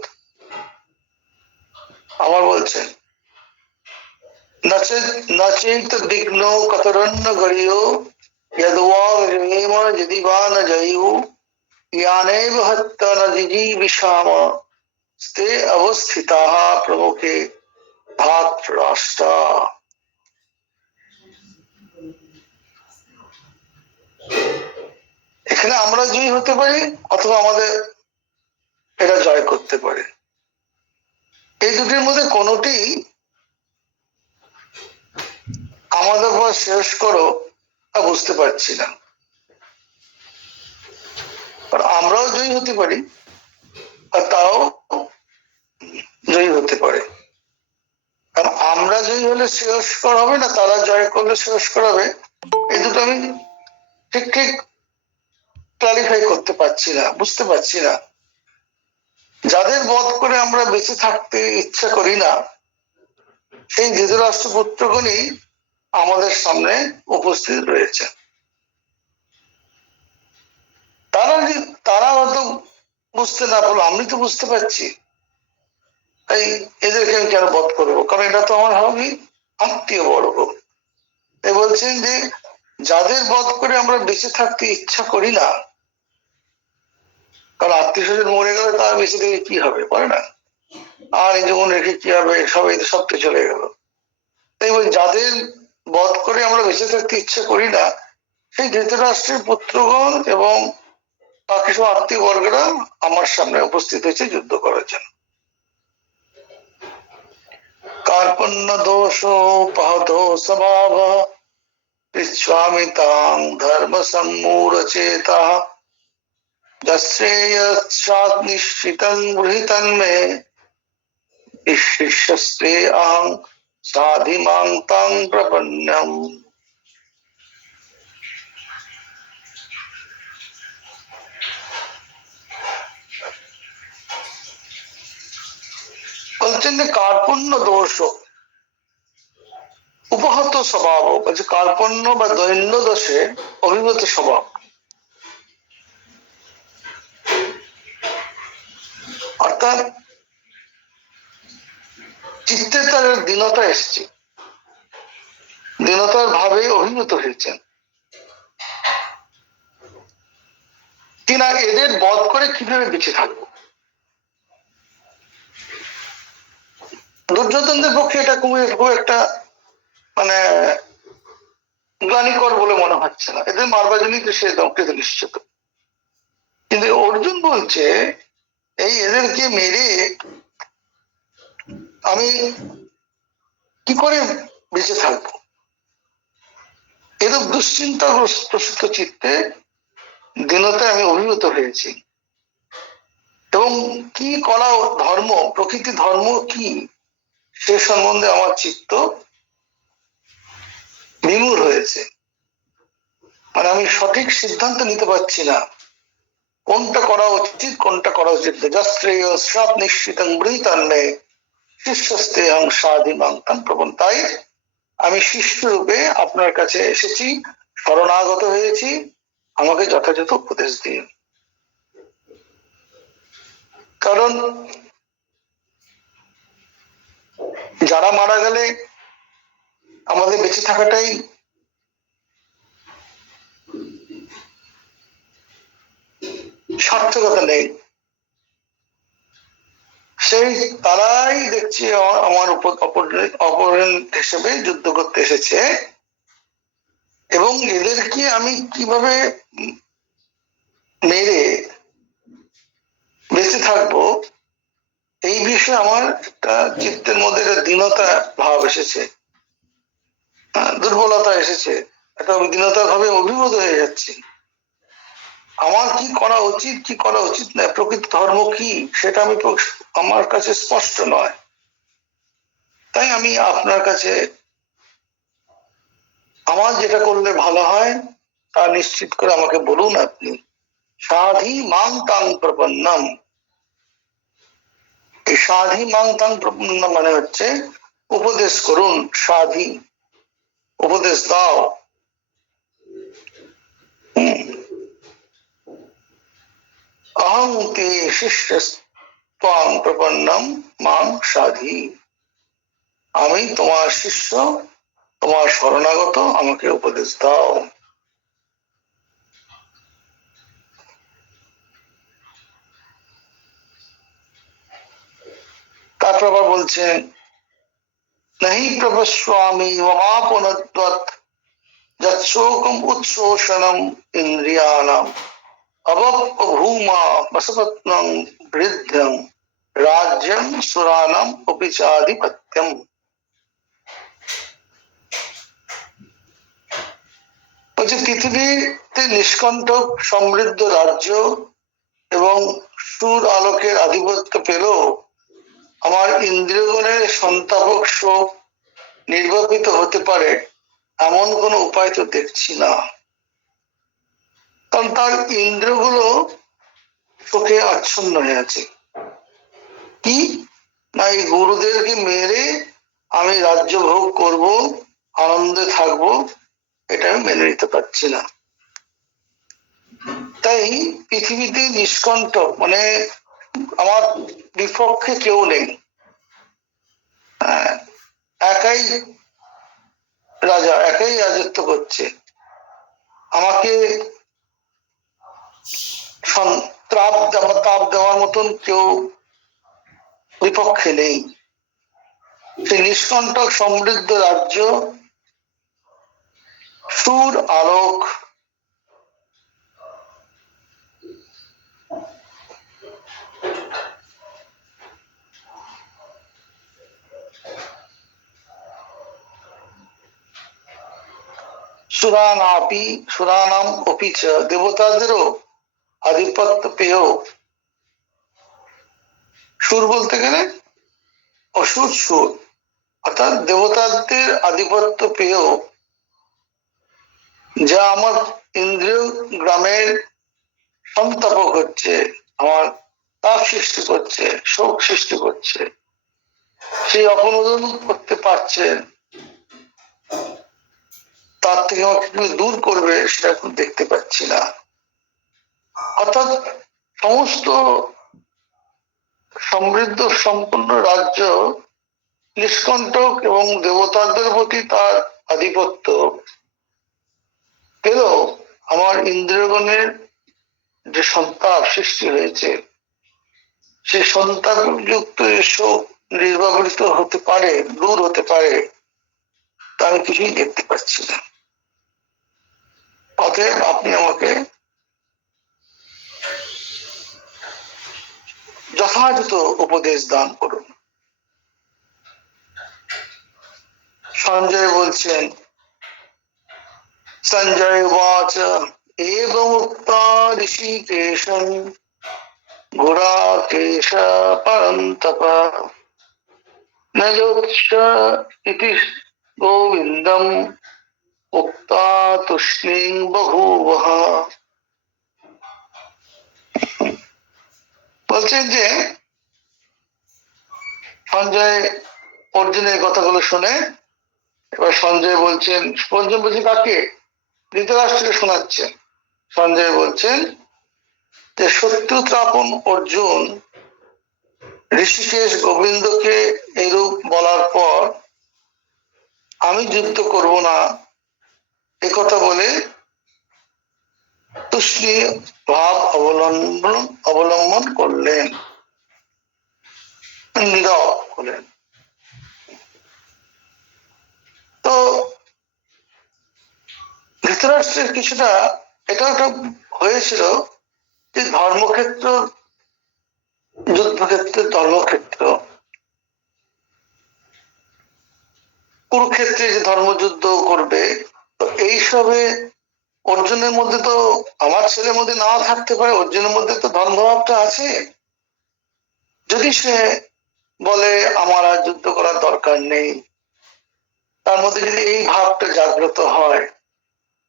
আবার বলছেন, নচেত বিঘ্ন কতরন্ন গরিয় যদ্বা বিমেম যদি বা ন জয়ু ইয়ানেব হত্যা ন জিজীবিষাম স্তে অবস্থিতাঃ প্রমুখে ধাতরাষ্ট্রা। এখানে আমরা জয়ী হতে পারি অথবা আমাদের এরা জয় করতে পারে। এই দুটির মধ্যে কোনটি আমাদের উপর শেষ করো তা বুঝতে পারছি না। আমরাও জয়ী হতে পারি আর তারাও জয়ী হতে পারে। কারণ আমরা জয়ী হলে শ্রেয়স্কর হবে না, তারা জয় করলে শ্রেয়স্কর হবে, এই দুটো আমি ঠিক ঠিক ক্লারিফাই করতে পারছি না, বুঝতে পারছি না। যাদের বধ করে আমরা বেঁচে থাকতে ইচ্ছা করি না, সেই ধৃতরাষ্ট্র পুত্রগণই আমাদের সামনে উপস্থিত রয়েছে। তারা হয়তো বুঝতে না পারলো, আমি তো বুঝতে পারছি, তাই এদেরকে আমি কেন বধ করবো? কারণ এটা তো আমার হবে আত্মীয় বর্গ। তাই বলছেন যে যাদের বধ করে আমরা বেঁচে থাকতে ইচ্ছা করি না, কারণ আত্মীয় স্বজন মরে গেলে তার বেঁচে থেকে কি হবে, বলে না, আর এই জীবন রেখে কি হবে, সবাই তো সবকে চলে গেল। তাই বলি, যাদের বধ করে আমরা বেঁচে থাকতে ইচ্ছা করি না, সেই ধৃতরাষ্ট্রের পুত্রগণ এবং বাকি সব আত্মীয় বর্গরা আমার সামনে উপস্থিত হয়েছে যুদ্ধ করার জন্য। কার্পণ্য দোষ পাহত স্বভাব পৃচ্ছামি তাং ধর্ম সম্মূঢ়চেতা যশ্রেয়স্যাৎ নিশ্চিতং গৃহীতং মে শিষ্যস্তে আহং সাধিমাং তাং প্রপন্নম। বলছেন যে কার্পণ্য দোষ উপহত স্বভাব, বলছে কার্পণ্য বা দৈন্য দোষে অভিভূত স্বভাব, অর্থাৎ চিত্তে তার দীনতা এসছে, দীনতার ভাবে অভিভূত হয়েছেন। কিনা এদের বধ করে কিভাবে বেঁচে থাকবো। দুর্যোধনদের পক্ষে এটা খুব একটা মানে গ্লানিকর বলে মনে হচ্ছে না, এদের মারবার জন্যই তো সে দমকৃত নিশ্চিত। কিন্তু অর্জুন বলছে এই এদেরকে মেরে আমি কি করে বেঁচে থাকবো। এরূপ দুশ্চিন্তাগ্রস্ত চিত্তে দীনতায় আমি অভিভূত হয়েছি, এবং কি করা ধর্ম, প্রকৃতি ধর্ম কি, সে সম্বন্ধে আমার চিত্ত বিমূঢ় হয়েছে। মানে আমি সঠিক সিদ্ধান্ত নিতে পারছি না, কোনটা করা উচিত কোনটা করা উচিত না। যশ্রেয় সব নিশ্চিতং গৃহীতং মে শিষ্যস্তে অহং সাধিমাং তাং প্রপন্নম। তাই আমি শিষ্য রূপে আপনার কাছে এসেছি, শরণাগত হয়েছি, আমাকে যথাযথ উপদেশ দিন। কারণ যারা মারা গেলে আমাদের বেঁচে থাকাটাই সার্থকতা নেই, সেই তারাই দেখছি আমার উপর অপরেন্ট হিসেবে যুদ্ধ করতে এসেছে, এবং এদেরকে আমি কিভাবে মেরে বেঁচে থাকবো এই বিষয়ে আমার একটা চিত্তের মধ্যে একটা দীনতা ভাব এসেছে, দুর্বলতা এসেছে, একটা দীনতা ভাবে অভিভূত হয়ে যাচ্ছি। আমার কি করা উচিত কি করা উচিত না, প্রকৃত ধর্ম কি সেটা আমি আমার কাছে স্পষ্ট নয়। তাই আমি আপনার কাছে আমার যেটা করলে ভালো হয় তা নিশ্চিত করে আমাকে বলুন আপনি। সাধি মাং তাং প্রপন্নম। এই সাধি মাং তাং প্রপন্নম মানে হচ্ছে উপদেশ করুন, সাধি উপদেশ দাও। অহং তে শিষ্য ত্বাং প্রপন্নম মাং সাধি। আমি তোমার শিষ্য, তোমার শরণাগত, আমাকে উপদেশ দাও। তারপর আবার বলছেন নাহি প্রভস্বামী মমাপনত্বৎ যৎশোকম উৎশোষণম ইন্দ্রিয়াণাম অবভূমা বসপত্নং বৃদ্ধং রাজ্যং সুরানাম অপিচাধিপত্যম। বলছে পৃথিবীতে নিষ্কণ্টক সমৃদ্ধ রাজ্য এবং সুর আলোকের আধিপত্য পেল আমার ইন্দ্রিয়গণের সন্তাপক শোক নির্বাপিত হতে পারে এমন কোন উপায় তো দেখছি না। কারণ তার ইন্দ্রিয়গুলো শোকে আচ্ছন্ন হয়ে আছে। কি না, এই গুরুদেরকে মেরে আমি রাজ্য ভোগ করব, আনন্দে থাকবো, এটা আমি মেনে নিতে পারছি না। তাই পৃথিবীতে নিষ্কণ্ঠ মানে আমার বিপক্ষে কেউ নেই, একাই রাজা, একাই রাজত্ব করছে, আমাকে তাপ দেওয়ার মতন কেউ বিপক্ষে নেই। সেই নিষ্কণ্টক সমৃদ্ধ রাজ্য সুর আলোক সুরানাম অপিচ দেবতাদেরও আধিপত্য পেয়েও, সুর বলতে গেলে অসুর সুর, অর্থাৎ দেবতাদের আধিপত্য পেয়েও যা আমার ইন্দ্রিয় গ্রামের সন্তাপক হচ্ছে, আমার তাপ সৃষ্টি করছে, শোক সৃষ্টি করছে, সেই অপনোদন করতে পারছেন, তার থেকে আমাকে কি দূর করবে সেটা এখন দেখতে পাচ্ছি না। অর্থাৎ সমস্ত সমৃদ্ধ সম্পূর্ণ রাজ্য নিষ্কণ্টক এবং দেবতাদের প্রতি তার আধিপত্য পেলেও আমার ইন্দ্রিয়গণের যে সন্তাপ সৃষ্টি হয়েছে, সেই সন্তাপযুক্ত শোক নির্বাপিত হতে পারে, দূর হতে পারে, তা আমি কিছুই দেখতে পাচ্ছি না। অতএব আপনি আমাকে যথাযথ উপদেশ দান করুন। সঞ্জয় বলছেন, সঞ্জয় উবাচ এবং উক্তা ঋষিকেশং গুড়াকেশ পরন্তপ নযোৎস ইতি গোবিন্দম উক্তা তুষ্ণীং বভূবঃ। বলছেন যে সঞ্জয় অর্জুনের কথাগুলো শুনে এবার সঞ্জয় বলছেন, অর্জুন বলছে কাকে? ধৃতরাষ্ট্রকে শোনাচ্ছেন। সঞ্জয় বলছেন যে শত্রুত্রাপন অর্জুন ঋষিকেশ গোবিন্দকে এরূপ বলার পর আমি যুদ্ধ করব না একথা বলে তুষ্ণী ভাব অবলম্বন করলেন, নীরব হলেন। তো ধৃতরাষ্ট্রের কিছুটা এটা একটা হয়েছিল যে ধর্মক্ষেত্র, যুদ্ধক্ষেত্র, ধর্মক্ষেত্র, কুরুক্ষেত্রে যে ধর্মযুদ্ধ করবে, তো এইসবে অর্জুনের মধ্যে তো, আমার ছেলের মধ্যে নাও থাকতে পারে, অর্জুনের মধ্যে তো ধর্মভাবটা আছে। যদি সে বলে আমার আর যুদ্ধ করার দরকার নেই, তার মধ্যে যদি এই ভাবটা জাগ্রত হয়,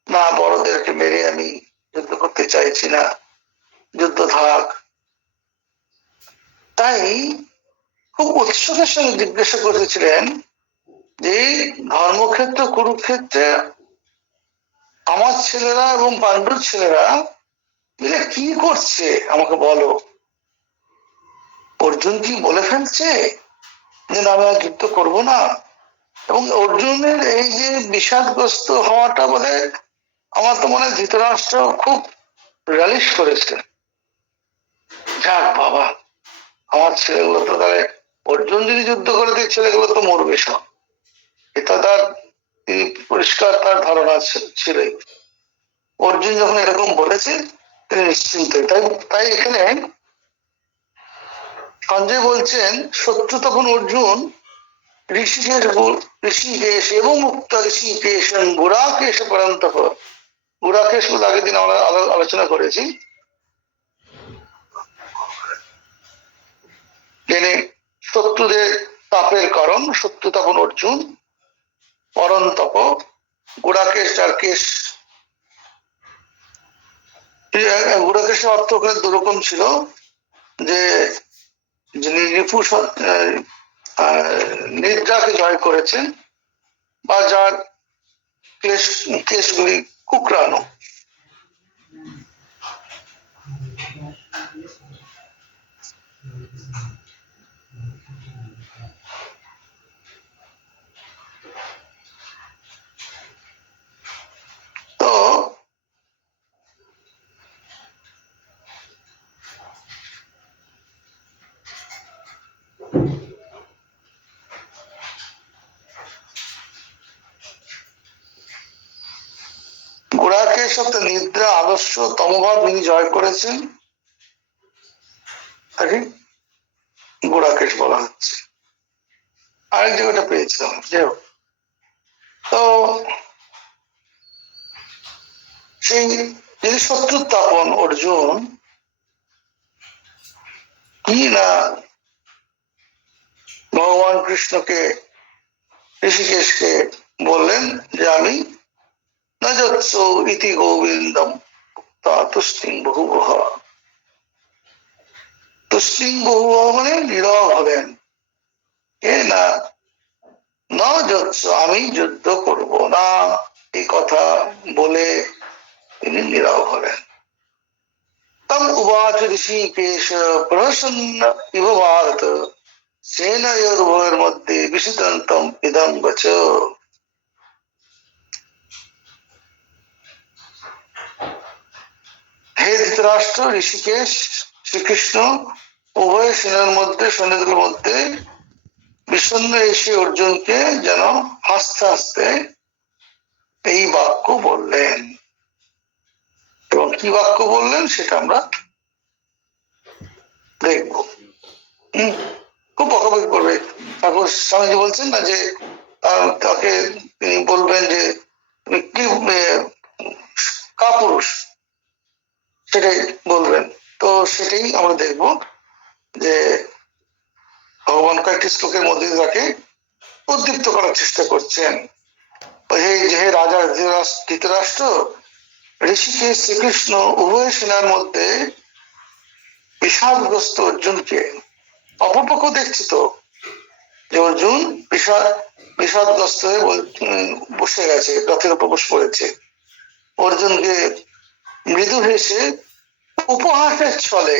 না বড়দেরকে মেরে আমি যুদ্ধ করতে চাইছি না, যুদ্ধ থাক, তাই খুব উৎসাহের সঙ্গে জিজ্ঞাসা করেছিলেন যে ধর্মক্ষেত্র কুরুক্ষেত্রে আমার ছেলেরা এবং পাণ্ডুর ছেলেরা মিলে কি করছে আমাকে বলো। অর্জুন কি বলে ফেলছে যে আমি আর যুদ্ধ করবো না? এবং অর্জুনের এই যে বিষাদগ্রস্ত হওয়াটা বলে আমার তো মনে হয় ধৃতরাষ্ট্র খুব রিয়ালিশ করেছে। যাক বাবা, আমার ছেলেগুলো তো তাহলে, অর্জুন যদি যুদ্ধ করে দিয়ে ছেলেগুলো তো মরবে সব, এটা তার, তিনি পরিষ্কার তার ধারণা ছিল। অর্জুন যখন এরকম বলেছে তিনি নিশ্চিন্ত। তাই তাই এখানে সঞ্জয় বলছেন শত্রু তখন অর্জুন ঋষিকেশ এবং মুক্ত ঋষিকেশ গুড়াকেশ পরন্তপ। গুড়াকেশ বলে আগের দিন আমরা আলোচনা করেছি, তিনি শত্রুদের তাপের কারণ। শত্রু তখন অর্জুন, পরন্তপ, গুড়াকেশ, যার কেশ, গুড়াকেশের অর্থ ওখানে দুরকম ছিল, যে যিনি রিপু নিদ্রাকে জয় করেছেন, বা যার কেশগুলি কুকরানো। তো গুড়াকেশ অর্থাৎ নিদ্রা, আলস্য, তমভাব যিনি জয় করেছেন তাকে গুড়াকেশ বলা হচ্ছে। আরেক জায়গাটা পেয়েছিলাম, যাই হোক। তো সেই যিনি শত্রুত্থাপন অর্জুন কি না ভগবান কৃষ্ণকে, ঋষিকেশকে বললেন যে আমি না যৎস ইতি গোবিন্দম তুষ্টিং বহুবহ। তুষ্টিং বহুবহ মানে নীরব হলেন, এ না না যৎস আমি যুদ্ধ করব না, এই কথা বলে তিনি নীরব হলেন। তম উবাচ ঋষিকেশ প্রহসন্ন ইব ভারত সেনয়োর্ভয়ের মধ্যে বিসিদন্তম ইদং বচ। হে ধৃতরাষ্ট্র, ঋষিকেশ, শ্রীকৃষ্ণ উভয় সেনার মধ্যে, সৈন্যদের মধ্যে বিষণ্ণ এসে অর্জুনকে যেন হাসতে হাসতে এই বাক্য বললেন। এবং কি বাক্য বললেন সেটা আমরা দেখবো। খুব বকাবকি করবে। তারপর স্বামীজি বলছেন না যে তাকে তিনি বলবেন যে তুমি কি কাপুরুষ, সেটাই বলবেন। তো সেটাই আমরা দেখবো যে ভগবান কয়েকটি শ্লোকের মধ্যে তাকে উদ্দীপ্ত করার চেষ্টা করছেন। হে রাজা ধৃতরাষ্ট্র, ঋষিকেশ, শ্রীকৃষ্ণ উভয় সেনার মধ্যে বিষাদগ্রস্ত অর্জুনকে, অপরপক্ষ দেখছি তো যে অর্জুন বিষাদগ্রস্ত হয়ে বসে গেছে, রথের উপর বসে পড়েছে। অর্জুনকে মৃদু হেসে উপহাসের ছলে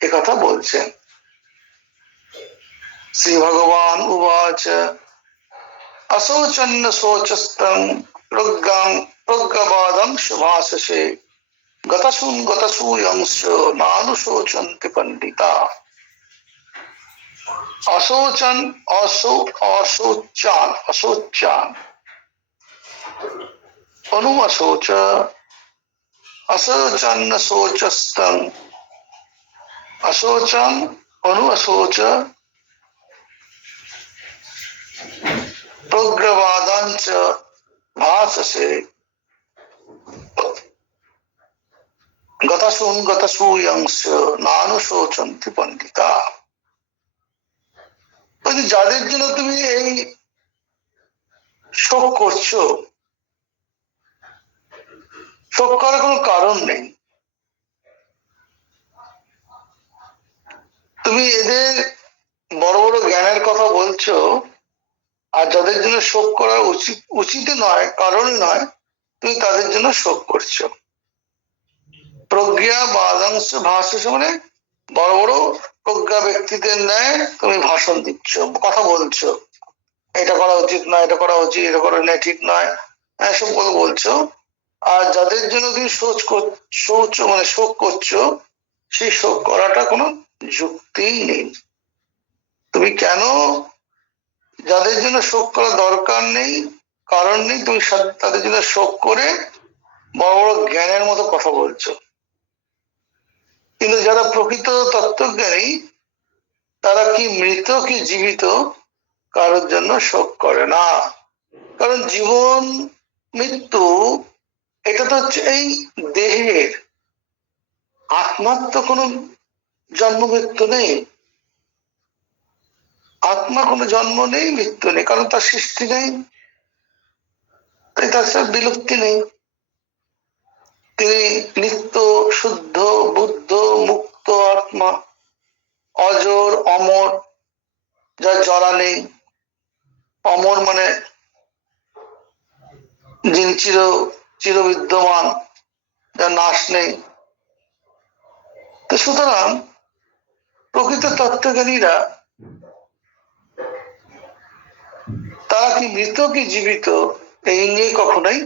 একথা বলছেন। শ্রী ভগবান উবাচ অশোচন্ন শোচস্তং প্রজ্ঞাবাদং শুভাশে গতসূয়ংশ নানুশোচন্তি পণ্ডিতা। অশোচন অশোচান অনুশোচ অশোচন্ন শোচস্তং অশোচন অনুশোচ প্রজ্ঞাবাদাঞ্চ ভাসসে গতসূয়ংশ নানুশোচন্তি পণ্ডিতা। যাদের জন্য তুমি এই শোক করছো, শোক করার কোনো কারণ নেই। তুমি এদের বড় বড় জ্ঞানের কথা বলছো, আর যাদের জন্য শোক করা উচিত নয়, কারণ নয়, তুমি তাদের জন্য শোক করছো। প্রজ্ঞা বাদাংশ ভাষ্য মানে বড় বড় প্রজ্ঞা ব্যক্তিদের ন্যায় তুমি ভাষণ দিচ্ছ, কথা বলছো, এটা করা উচিত নয়, এটা করা উচিত, এটা করা নয়, ঠিক নয়, এসব কথা বলছো। আর যাদের জন্য তুমি শোক করছো, সেই শোক করাটা কোনো যুক্তিই নেই। তুমি কেন যাদের জন্য শোক করা দরকার নেই, কারণ নেই, তুমি তাদের জন্য শোক করে বড় বড় জ্ঞানের মতো কথা বলছো। কিন্তু যারা প্রকৃত তত্ত্বজ্ঞানী, তারা কি মৃত কি জীবিত কারোর জন্য শোক করে না। কারণ জীবন মৃত্যু এটা তো হচ্ছে এই দেহের, আত্মার তো কোনো জন্ম মৃত্যু নেই। আত্মা কোনো জন্ম নেই, মৃত্যু নেই, কারণ তার সৃষ্টি নেই, তাই তার সাথে বিলুপ্তি নেই। তিনি নিত্য শুদ্ধ বুদ্ধ মুক্ত আত্মা, অজর অমর, যার জরা নেই। অমর মানে যিনি চির বিদ্যমান, যার নাশ নেই। তো সুতরাং প্রকৃত তত্ত্বজ্ঞানীরা তারা কি মৃত কি জীবিত এই নিয়ে কখনোই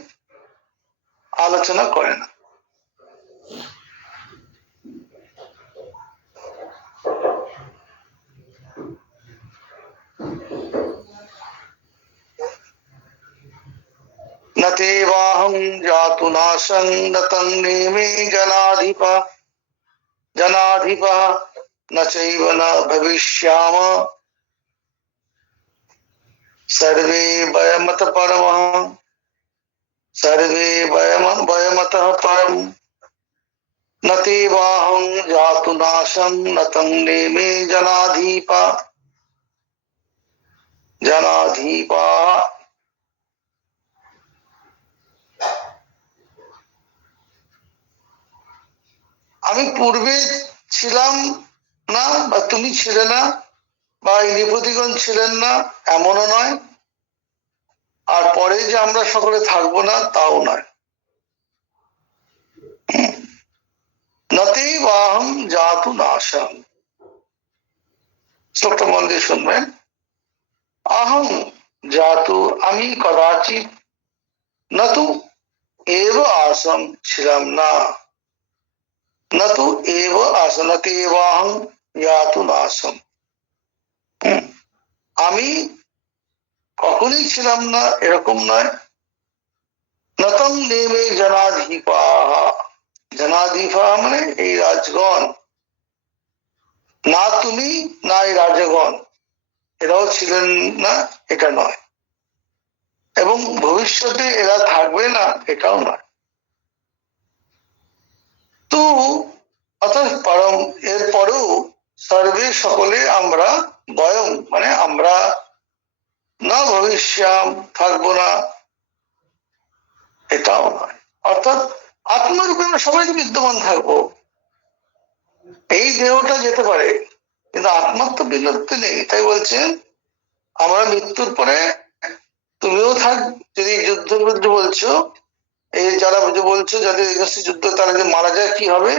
আলোচনা করে না। न तेवाहं जातु नाशं न तन्नेमे जनाधिपः न चैव न भविष्याम सर्वे वयमतः परम् न तेवाहं जातु नाशं न तन्नेमे जनाधिपः। আমি পূর্বে ছিলাম না বা তুমি ছিলে না বা এই নৃপতিগণ ছিলেন না এমনও নয়, আর পরে যে আমরা সকলে থাকবো না তাও নয়। নতে বাহম জাতু নাশম, শ্লোকটা মন দিয়ে শুনবেন। আহম জাতু আমি কদাচিৎ, নতু এব আসম ছিলাম না, নতু এব আসম নতে বাহম জাতু নাশম, আমি কখনই ছিলাম না এরকম নয়। নতম নেমে জনাধিপা, জনাধিপা মানে এই রাজগণ, না তুমি না এই রাজগণ এরাও ছিলেন না এটা নয়, এবং ভবিষ্যতে এরা থাকবে না এটাও নয়। তো অর্থাৎ পরম এরপরেও সর্বে সকলে আমরা বয়ম মানে আমরা না ভবিষ্যাম থাকবো না এটাও নয়, অর্থাৎ আত্মরূপে আমরা সবাই বিদ্যমান থাকবো। এই দেহটা যেতে পারে কিন্তু আত্মার তো বিলুপ্তি নেই, তাই বলছেন আমরা মৃত্যুর পরে তুমিও থাক, যদি যুদ্ধ বলছো এই যারা বলছো যাদের যুদ্ধ তারা যদি মারা যায় কি হবে,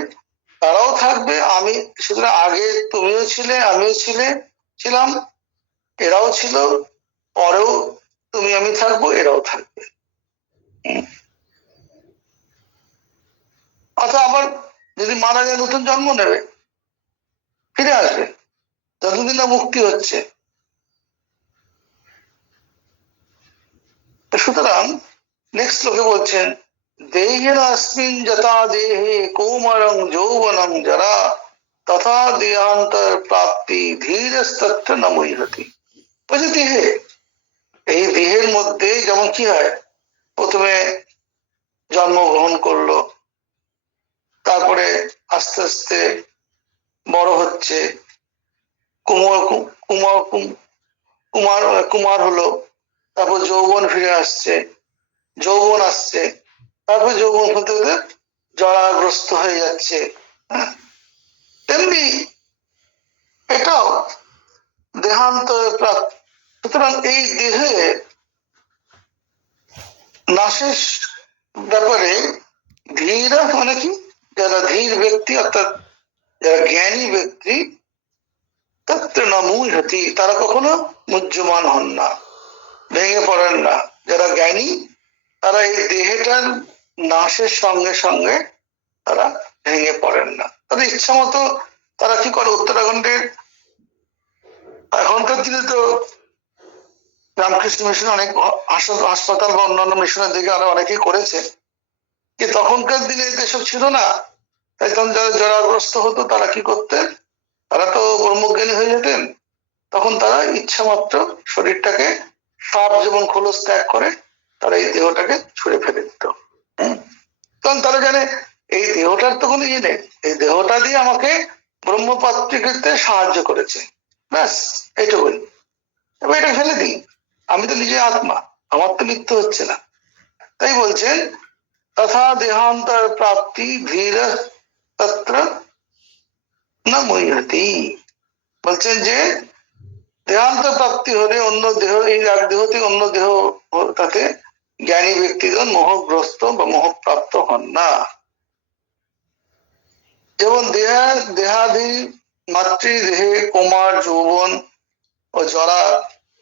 তারাও থাকবে। আমি সুতরাং আগে তুমিও ছিলে আমিও ছিলাম, এরাও ছিল, পরেও তুমি আমি থাকবো এরাও থাকবে। অর্থাৎ আবার যদি মারা যায় নতুন জন্ম নেবে, ফিরে আসবে যতদিন না মুক্তি হচ্ছে। সুতরাং নেক্সট লোকে বলছেন দেহেন अस्मिन् যথা দেহে কৌমারং যৌবনং জরা তথা দেহান্তর প্রাপ্তি ধীরস্তত্র ন মুহ্যতি। বলছে দেহে, এই দেহের মধ্যে যেমন কি হয়, প্রথমে জন্মগ্রহণ করলো, তারপরে আস্তে আস্তে বড় হচ্ছে, কুমার কুমার কুমার কুমার হলো, তারপর যৌবন ফিরে আসছে, যৌবন আসছে, তারপর যৌবন হতে হতে জরাগ্রস্ত হয়ে যাচ্ছে। তেমনি এটাও দেহান্ত প্রাপ্ত। সুতরাং এই দেহে নাশের ব্যাপারে ধীর মানে কি, যারা ধীর ব্যক্তি অর্থাৎ যারা জ্ঞানী ব্যক্তি তত্র ন মুহ্যতি, তারা কখনো মুহ্যমান হন না, ভেঙে পড়েন না। যারা জ্ঞানী তারা এই দেহটার নাশের সঙ্গে সঙ্গে তারা ভেঙে পড়েন না। তাদের ইচ্ছা মতো তারা কি করে, উত্তরাখণ্ডের এখনকার দিনে তো রামকৃষ্ণ মিশন অনেক হাসপাতাল বা অন্যান্য মিশনের দিকে আরো অনেকেই করেছে, যে তখনকার দিনে এসব ছিল না, তাই তখন যারা জরাগ্রস্ত হতো তারা কি করতেন, তারা তো ব্রহ্মজ্ঞানী হয়ে যেতেন, তখন তারা ইচ্ছা মাত্র শরীরটাকে সাপ যেমন খোলস ত্যাগ করে তারা এই দেহটাকে ছুঁড়ে ফেলে দিত। কারণ তারা জানে এই দেহটার তো কোনো ইয়ে নেই, এই দেহটা দিয়ে আমাকে ব্রহ্মপ্রাপ্তি করতে সাহায্য করেছে, ব্যাস এইটুকুই, এবার এটা ফেলে দিই, আমি তো নিজে আত্মা, আমার তো মৃত্যু হচ্ছে না। তাই বলছেন তথা দেহান্তর প্রাপ্তি ধীর তত্র না মুহ্যতি, বলছেন যে দেহান্ত প্রাপ্তি হলে অন্য দেহ, এই এক দেহ থেকে অন্য দেহ তাতে জ্ঞানী ব্যক্তিগণ মোহগ্রস্ত বা মোহপ্রাপ্ত হন না। যেমন দেহাদি মাতৃদেহে কুমার যৌবন ও জরা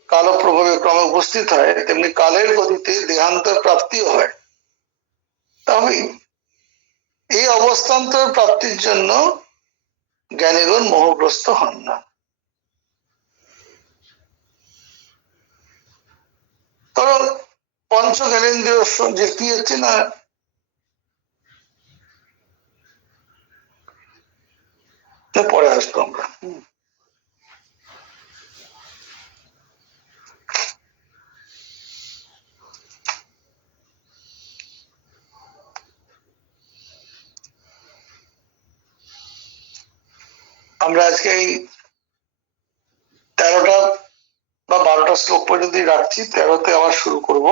কালো প্রভাবে ক্রমে উপস্থিত হয়, তেমনি কালের গতিতে দেহান্তর প্রাপ্তিও হয়। তবে এই অবস্থান্তর প্রাপ্তির জন্য জ্ঞানীগণ মোহগ্রস্ত হন না। কারণ পঞ্চ জ্ঞানেন্দ্রিয় যে কি হচ্ছে না, পরে আসবো আমরা। আমরা আজকে এই 13টা বা 12টা শ্লোক পর্যন্ত রাখছি, 13তে আবার শুরু করব।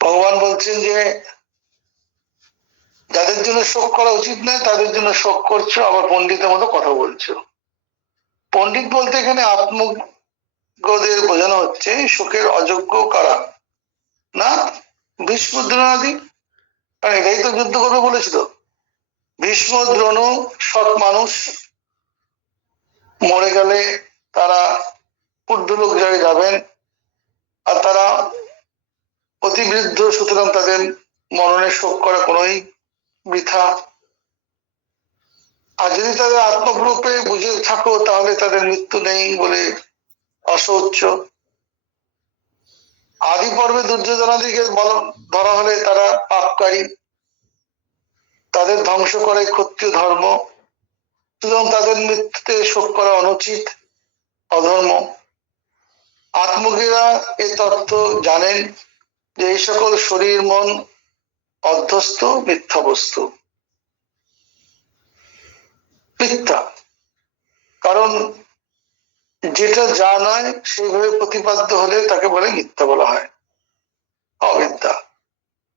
ভগবান বলছেন যে যাদের জন্য শোক করা উচিত নয় তাদের জন্য শোক করছো, আবার পণ্ডিতের মতো কথা বলছো। পণ্ডিত বলতে এখানে আত্মজ্ঞদের বোঝানো হচ্ছে শোকের অযোগ্য কারা না, ভীষ্ম দ্রোণাদি, কারণ এটাই তো যুদ্ধ করবে বলেছিল। ভীষ্ম দ্রোণ সৎ মানুষ, মরে গেলে তারা ঊর্ধ্বলোক জায়গায় যাবেন, আর তারা অতি বৃদ্ধ, সুতরাং তাদের মরণে শোক করা কোনোই বৃথা। আর যদি তাদের আত্মগ্রুপে বুঝে থাকো তাহলে তাদের মৃত্যু নেই বলে অসহ্য। আদি পর্বে দুর্যোধনাদিকে ধরা হলে তারা পাপকারী, তাদের ধ্বংস করে ক্ষত্রিয় ধর্ম, সুতরাং তাদের মৃত্যুতে শোক করা অনুচিত, অধর্ম। আত্মজ্ঞরা এই তত্ত্ব জানেন যে এই সকল শরীর মন অধ্যস্ত মিথ্যা বস্তু, মিথ্যা। কারণ যেটা যা নয় সেইভাবে প্রতিপাদ্য হলে তাকে বলে মিথ্যা বলা হয়, অবিদ্যা।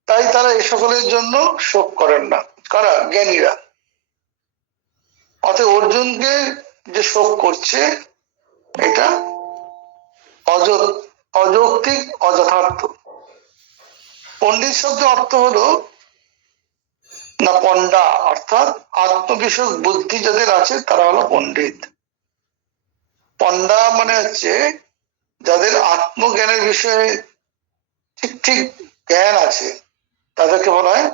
তাই তারা এ সকলের জন্য শোক করেন না, কারা? জ্ঞানীরা। অতএব অর্জুনকে যে শোক করছে এটা অযৌক্তিক, অযথার্থ। পণ্ডিত শব্দের অর্থ হলো না পণ্ডা, অর্থাৎ আত্মবিষয়ক বুদ্ধি যাদের আছে তারা হলো পণ্ডিত। পণ্ডা মানে হচ্ছে যাদের আত্মজ্ঞানের বিষয়ে ঠিক ঠিক জ্ঞান আছে, তাদেরকে বলা হয়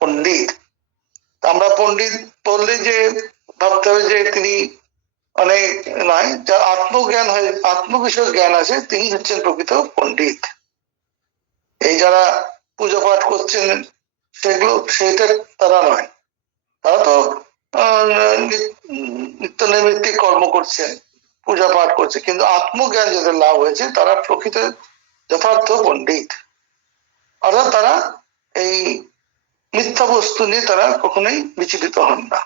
পণ্ডিত। আমরা পণ্ডিত বললে যে ভাবতে হবে যে তিনি অনেক নয়, যার আত্মজ্ঞান হয়ে আত্মবিষয়ক জ্ঞান আছে তিনি হচ্ছেন প্রকৃত পণ্ডিত। এই যারা পূজা পাঠ করছেন সেগুলো সেটা তারা নয়, তারা তো নিত্য নৈমিত্তিক কর্ম করছেন, পূজা পাঠ করছে, কিন্তু আত্মজ্ঞান যাদের লাভ হয়েছে তারা প্রকৃত যথার্থ পণ্ডিত। অর্থাৎ তারা এই মিথ্যা বস্তু নিয়ে তারা কখনোই বিচলিত হন না,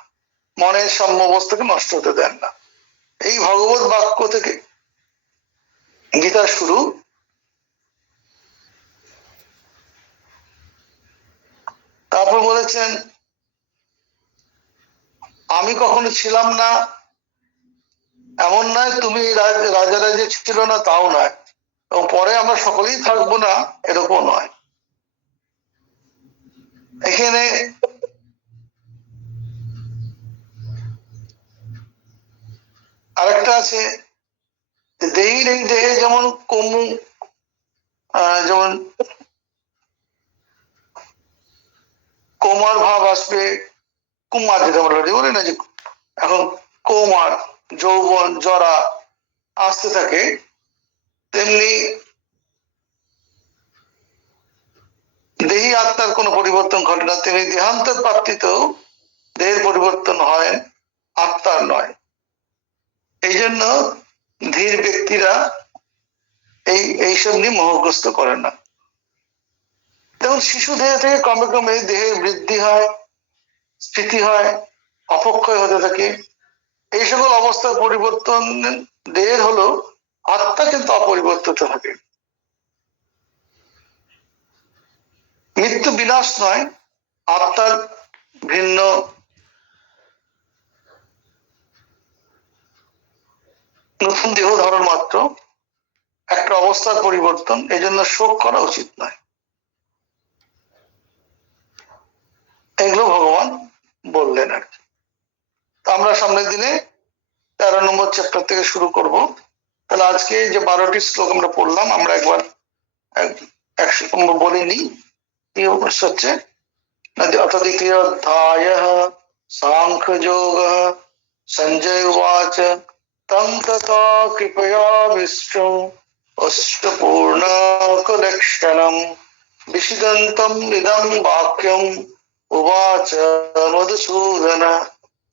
মনের সাম্য অবস্থাকে নষ্ট হতে দেন না। এই ভগবত বাক্য থেকে গীতা শুরু। তারপর বলেছেন আমি কখনো ছিলাম না এমন নয়, তুমি রাজারাজে ছিল না তাও নয়, এবং পরে আমরা সকলেই থাকবো না এরকম নয়। এখানে আরেকটা আছে, দেহীর এই দেহে যেমন যেমন কোমার ভাব আসবে, কুমার যেটা আমরা বলি না যে এখন কৌমার যৌবন জরা আসতে থাকে, তেমনি দেহী আত্মার কোনো পরিবর্তন ঘটে না, তেমনি দেহান্তর প্রাপ্তিতেও দেহের পরিবর্তন হয়, আত্মার নয়। এই জন্য ধীর ব্যক্তিরা এইসব নিয়ে মোহগ্রস্ত করেন না। যেমন শিশু দেহ থেকে ক্রমে ক্রমে দেহের বৃদ্ধি হয়, স্মৃতি হয়, অপক্ষয় হতে থাকে। এই সকল অবস্থার পরিবর্তন দেহের হলো, আত্মা কিন্তু অপরিবর্তিত থাকে। মৃত্যু বিনাশ নয়, আত্মার ভিন্ন নতুন দেহ ধারণ মাত্র, একটা অবস্থার পরিবর্তন, এই জন্য শোক করা উচিত নয়। এগুলো ভগবান বললেন আর কি। আমরা সামনের দিনে 13 নম্বর চ্যাপ্টার থেকে শুরু করব। তাহলে আজকে যে 12টি শ্লোক আমরা পড়লাম, আমরা একবার বলিনি। হচ্ছে अथ द्वितीयोऽध्यायः साङ्ख्ययोगः। सञ्जय उवाच तं तथा कृपयाविष्टम् अष्टपूर्णकलक्षणम् विषिदन्तम् इदं वाक्यम् उवाच मधुसूदन।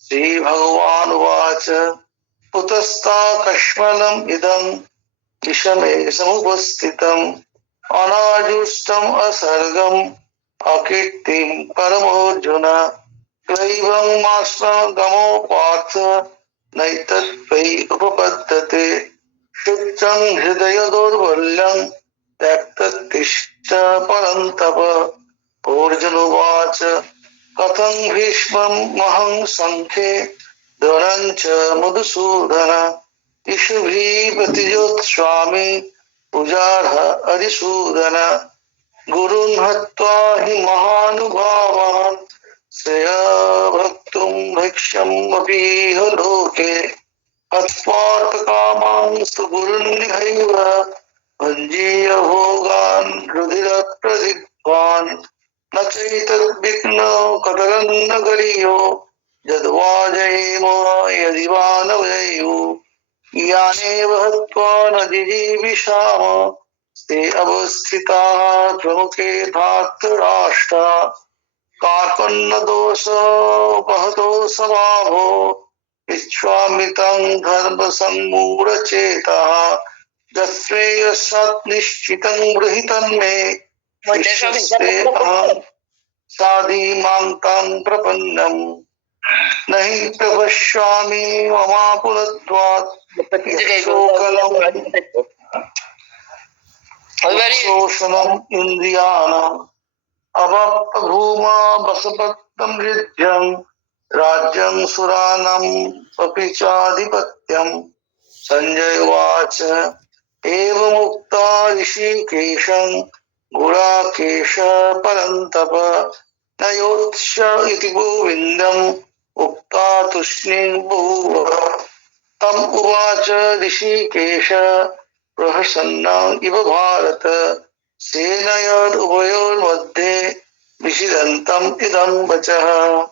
श्रीभगवानुवाच कुतस्ताकश्मलम् इदं विषमे समुपस्थितम् अनाजुष्टम् असर्गम् अकीर्तिं परमोऽर्जुन। क्लैवमास्मगमो पार्थ नैतत्त्वयि उपपद्यते। शुद्धं हृदय दौर्बल्यं त्यक्ततिष्ठ परन्तप। अर्जुन उवाच कथं भीष्ममहं सङ्ख्ये द्रोणं च मधुसूदन। इषुभिः प्रतिजोत्स्वामि पूजार्ह हरिसूदन। गुरुन् हत्वा हि महानुभावान् श्रेयो भक्तुं भक्ष्यमपीह लोके। हत्वार्थकामांस्तु गुरुन्निहैव भञ्जीय भोगान् रुधिरप्रदिग्ध्वान्। न चैतद्विघ्नो कतरन्न गरीयो यद्वा जयेम यदि वा न वयेयुः। यानेव हत्वा न जिजीविषाम ते अवस्थिताः प्रमुखे धार्तराष्ट्रा। कार्पण्यदोषोपहतो स्वभावो विश्वामितं धर्मसम्मूढचेतः। यस्यैतत् निश्चितं गृहीतन्मे विश्वस्ते अहं साधीमां तं प्रपन्नम्। न हि प्रपश्यामि ममापुरद्वात् यशोकलम् शोषणम् इन्द्रियाणाम् अवाप्तभूमा वसपत्तं हृद्यं राज्यं सुराणाम् अपि चाधिपत्यम्। संजय उवाच एवमुक्ता ऋषिकेशं गुडाकेश परन्तप। न योत्स्य इति गोविन्दम् उक्ता तूष्णीं बहुवः। तम् उवाच ऋषिकेश प्रहसन्नाम् इव भारत। सेनयोरुभयोर्मध्ये विषिदन्तम् इदं वचः।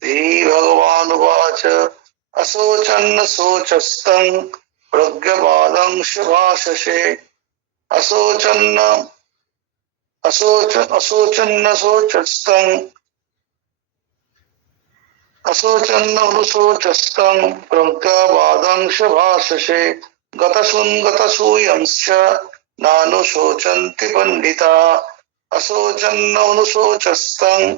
श्रीभगवानुवाच अशोचन्न शोचस्तं प्रज्ञवादं शुभाशसे। अशोचन्न शोचस्तं अनुशोचस्तं प्रज्ञावादं शुभाशसे। गतसूयंश्च नानुशोचन्ति पंडिताः। अशोचन्ननुशोचस्तं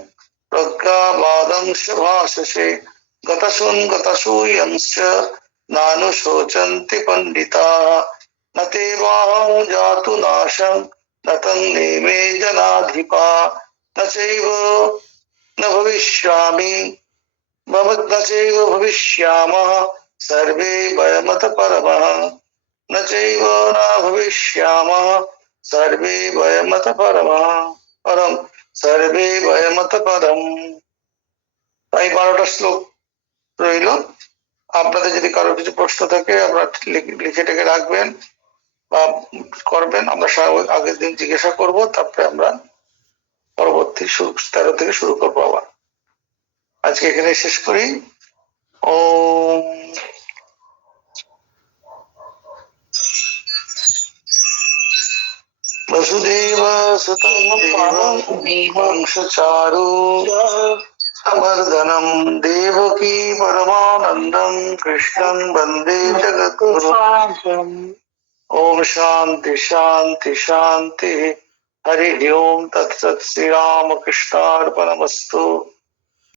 प्रज्ञावादं शुभाशसे। गतसूयंश्च नानुशोचन्ति पंडिताः। न ते वाहं जातु नाशं न तं नेमे जनाधिपा। न चैव न भविष्यामः सर्वे वयमतः परमः। न चैव न भविष्यामः सर्वे वयमतः परम सर्वे वयमतः परम। তাই 12টা শ্লোক রইল। আপনাদের যদি কারো কিছু প্রশ্ন থাকে আপনারা লিখে টেকে রাখবেন বা করবেন। আমরা আগের দিন জিজ্ঞাসা করব, তারপরে আমরা পরবর্তী 13 থেকে শুরু করবো আবার। আজকে এখানে শেষ করি। ওম वसुदेव सुतं देवं वंशचारु समर्दनं देवकी परमानन्दं कृष्णं वन्दे जगद्गुरुम्। ओम शांति शांति शांति। हरि ओम तत्सत्। श्री राम कृष्णार्पणमस्तु।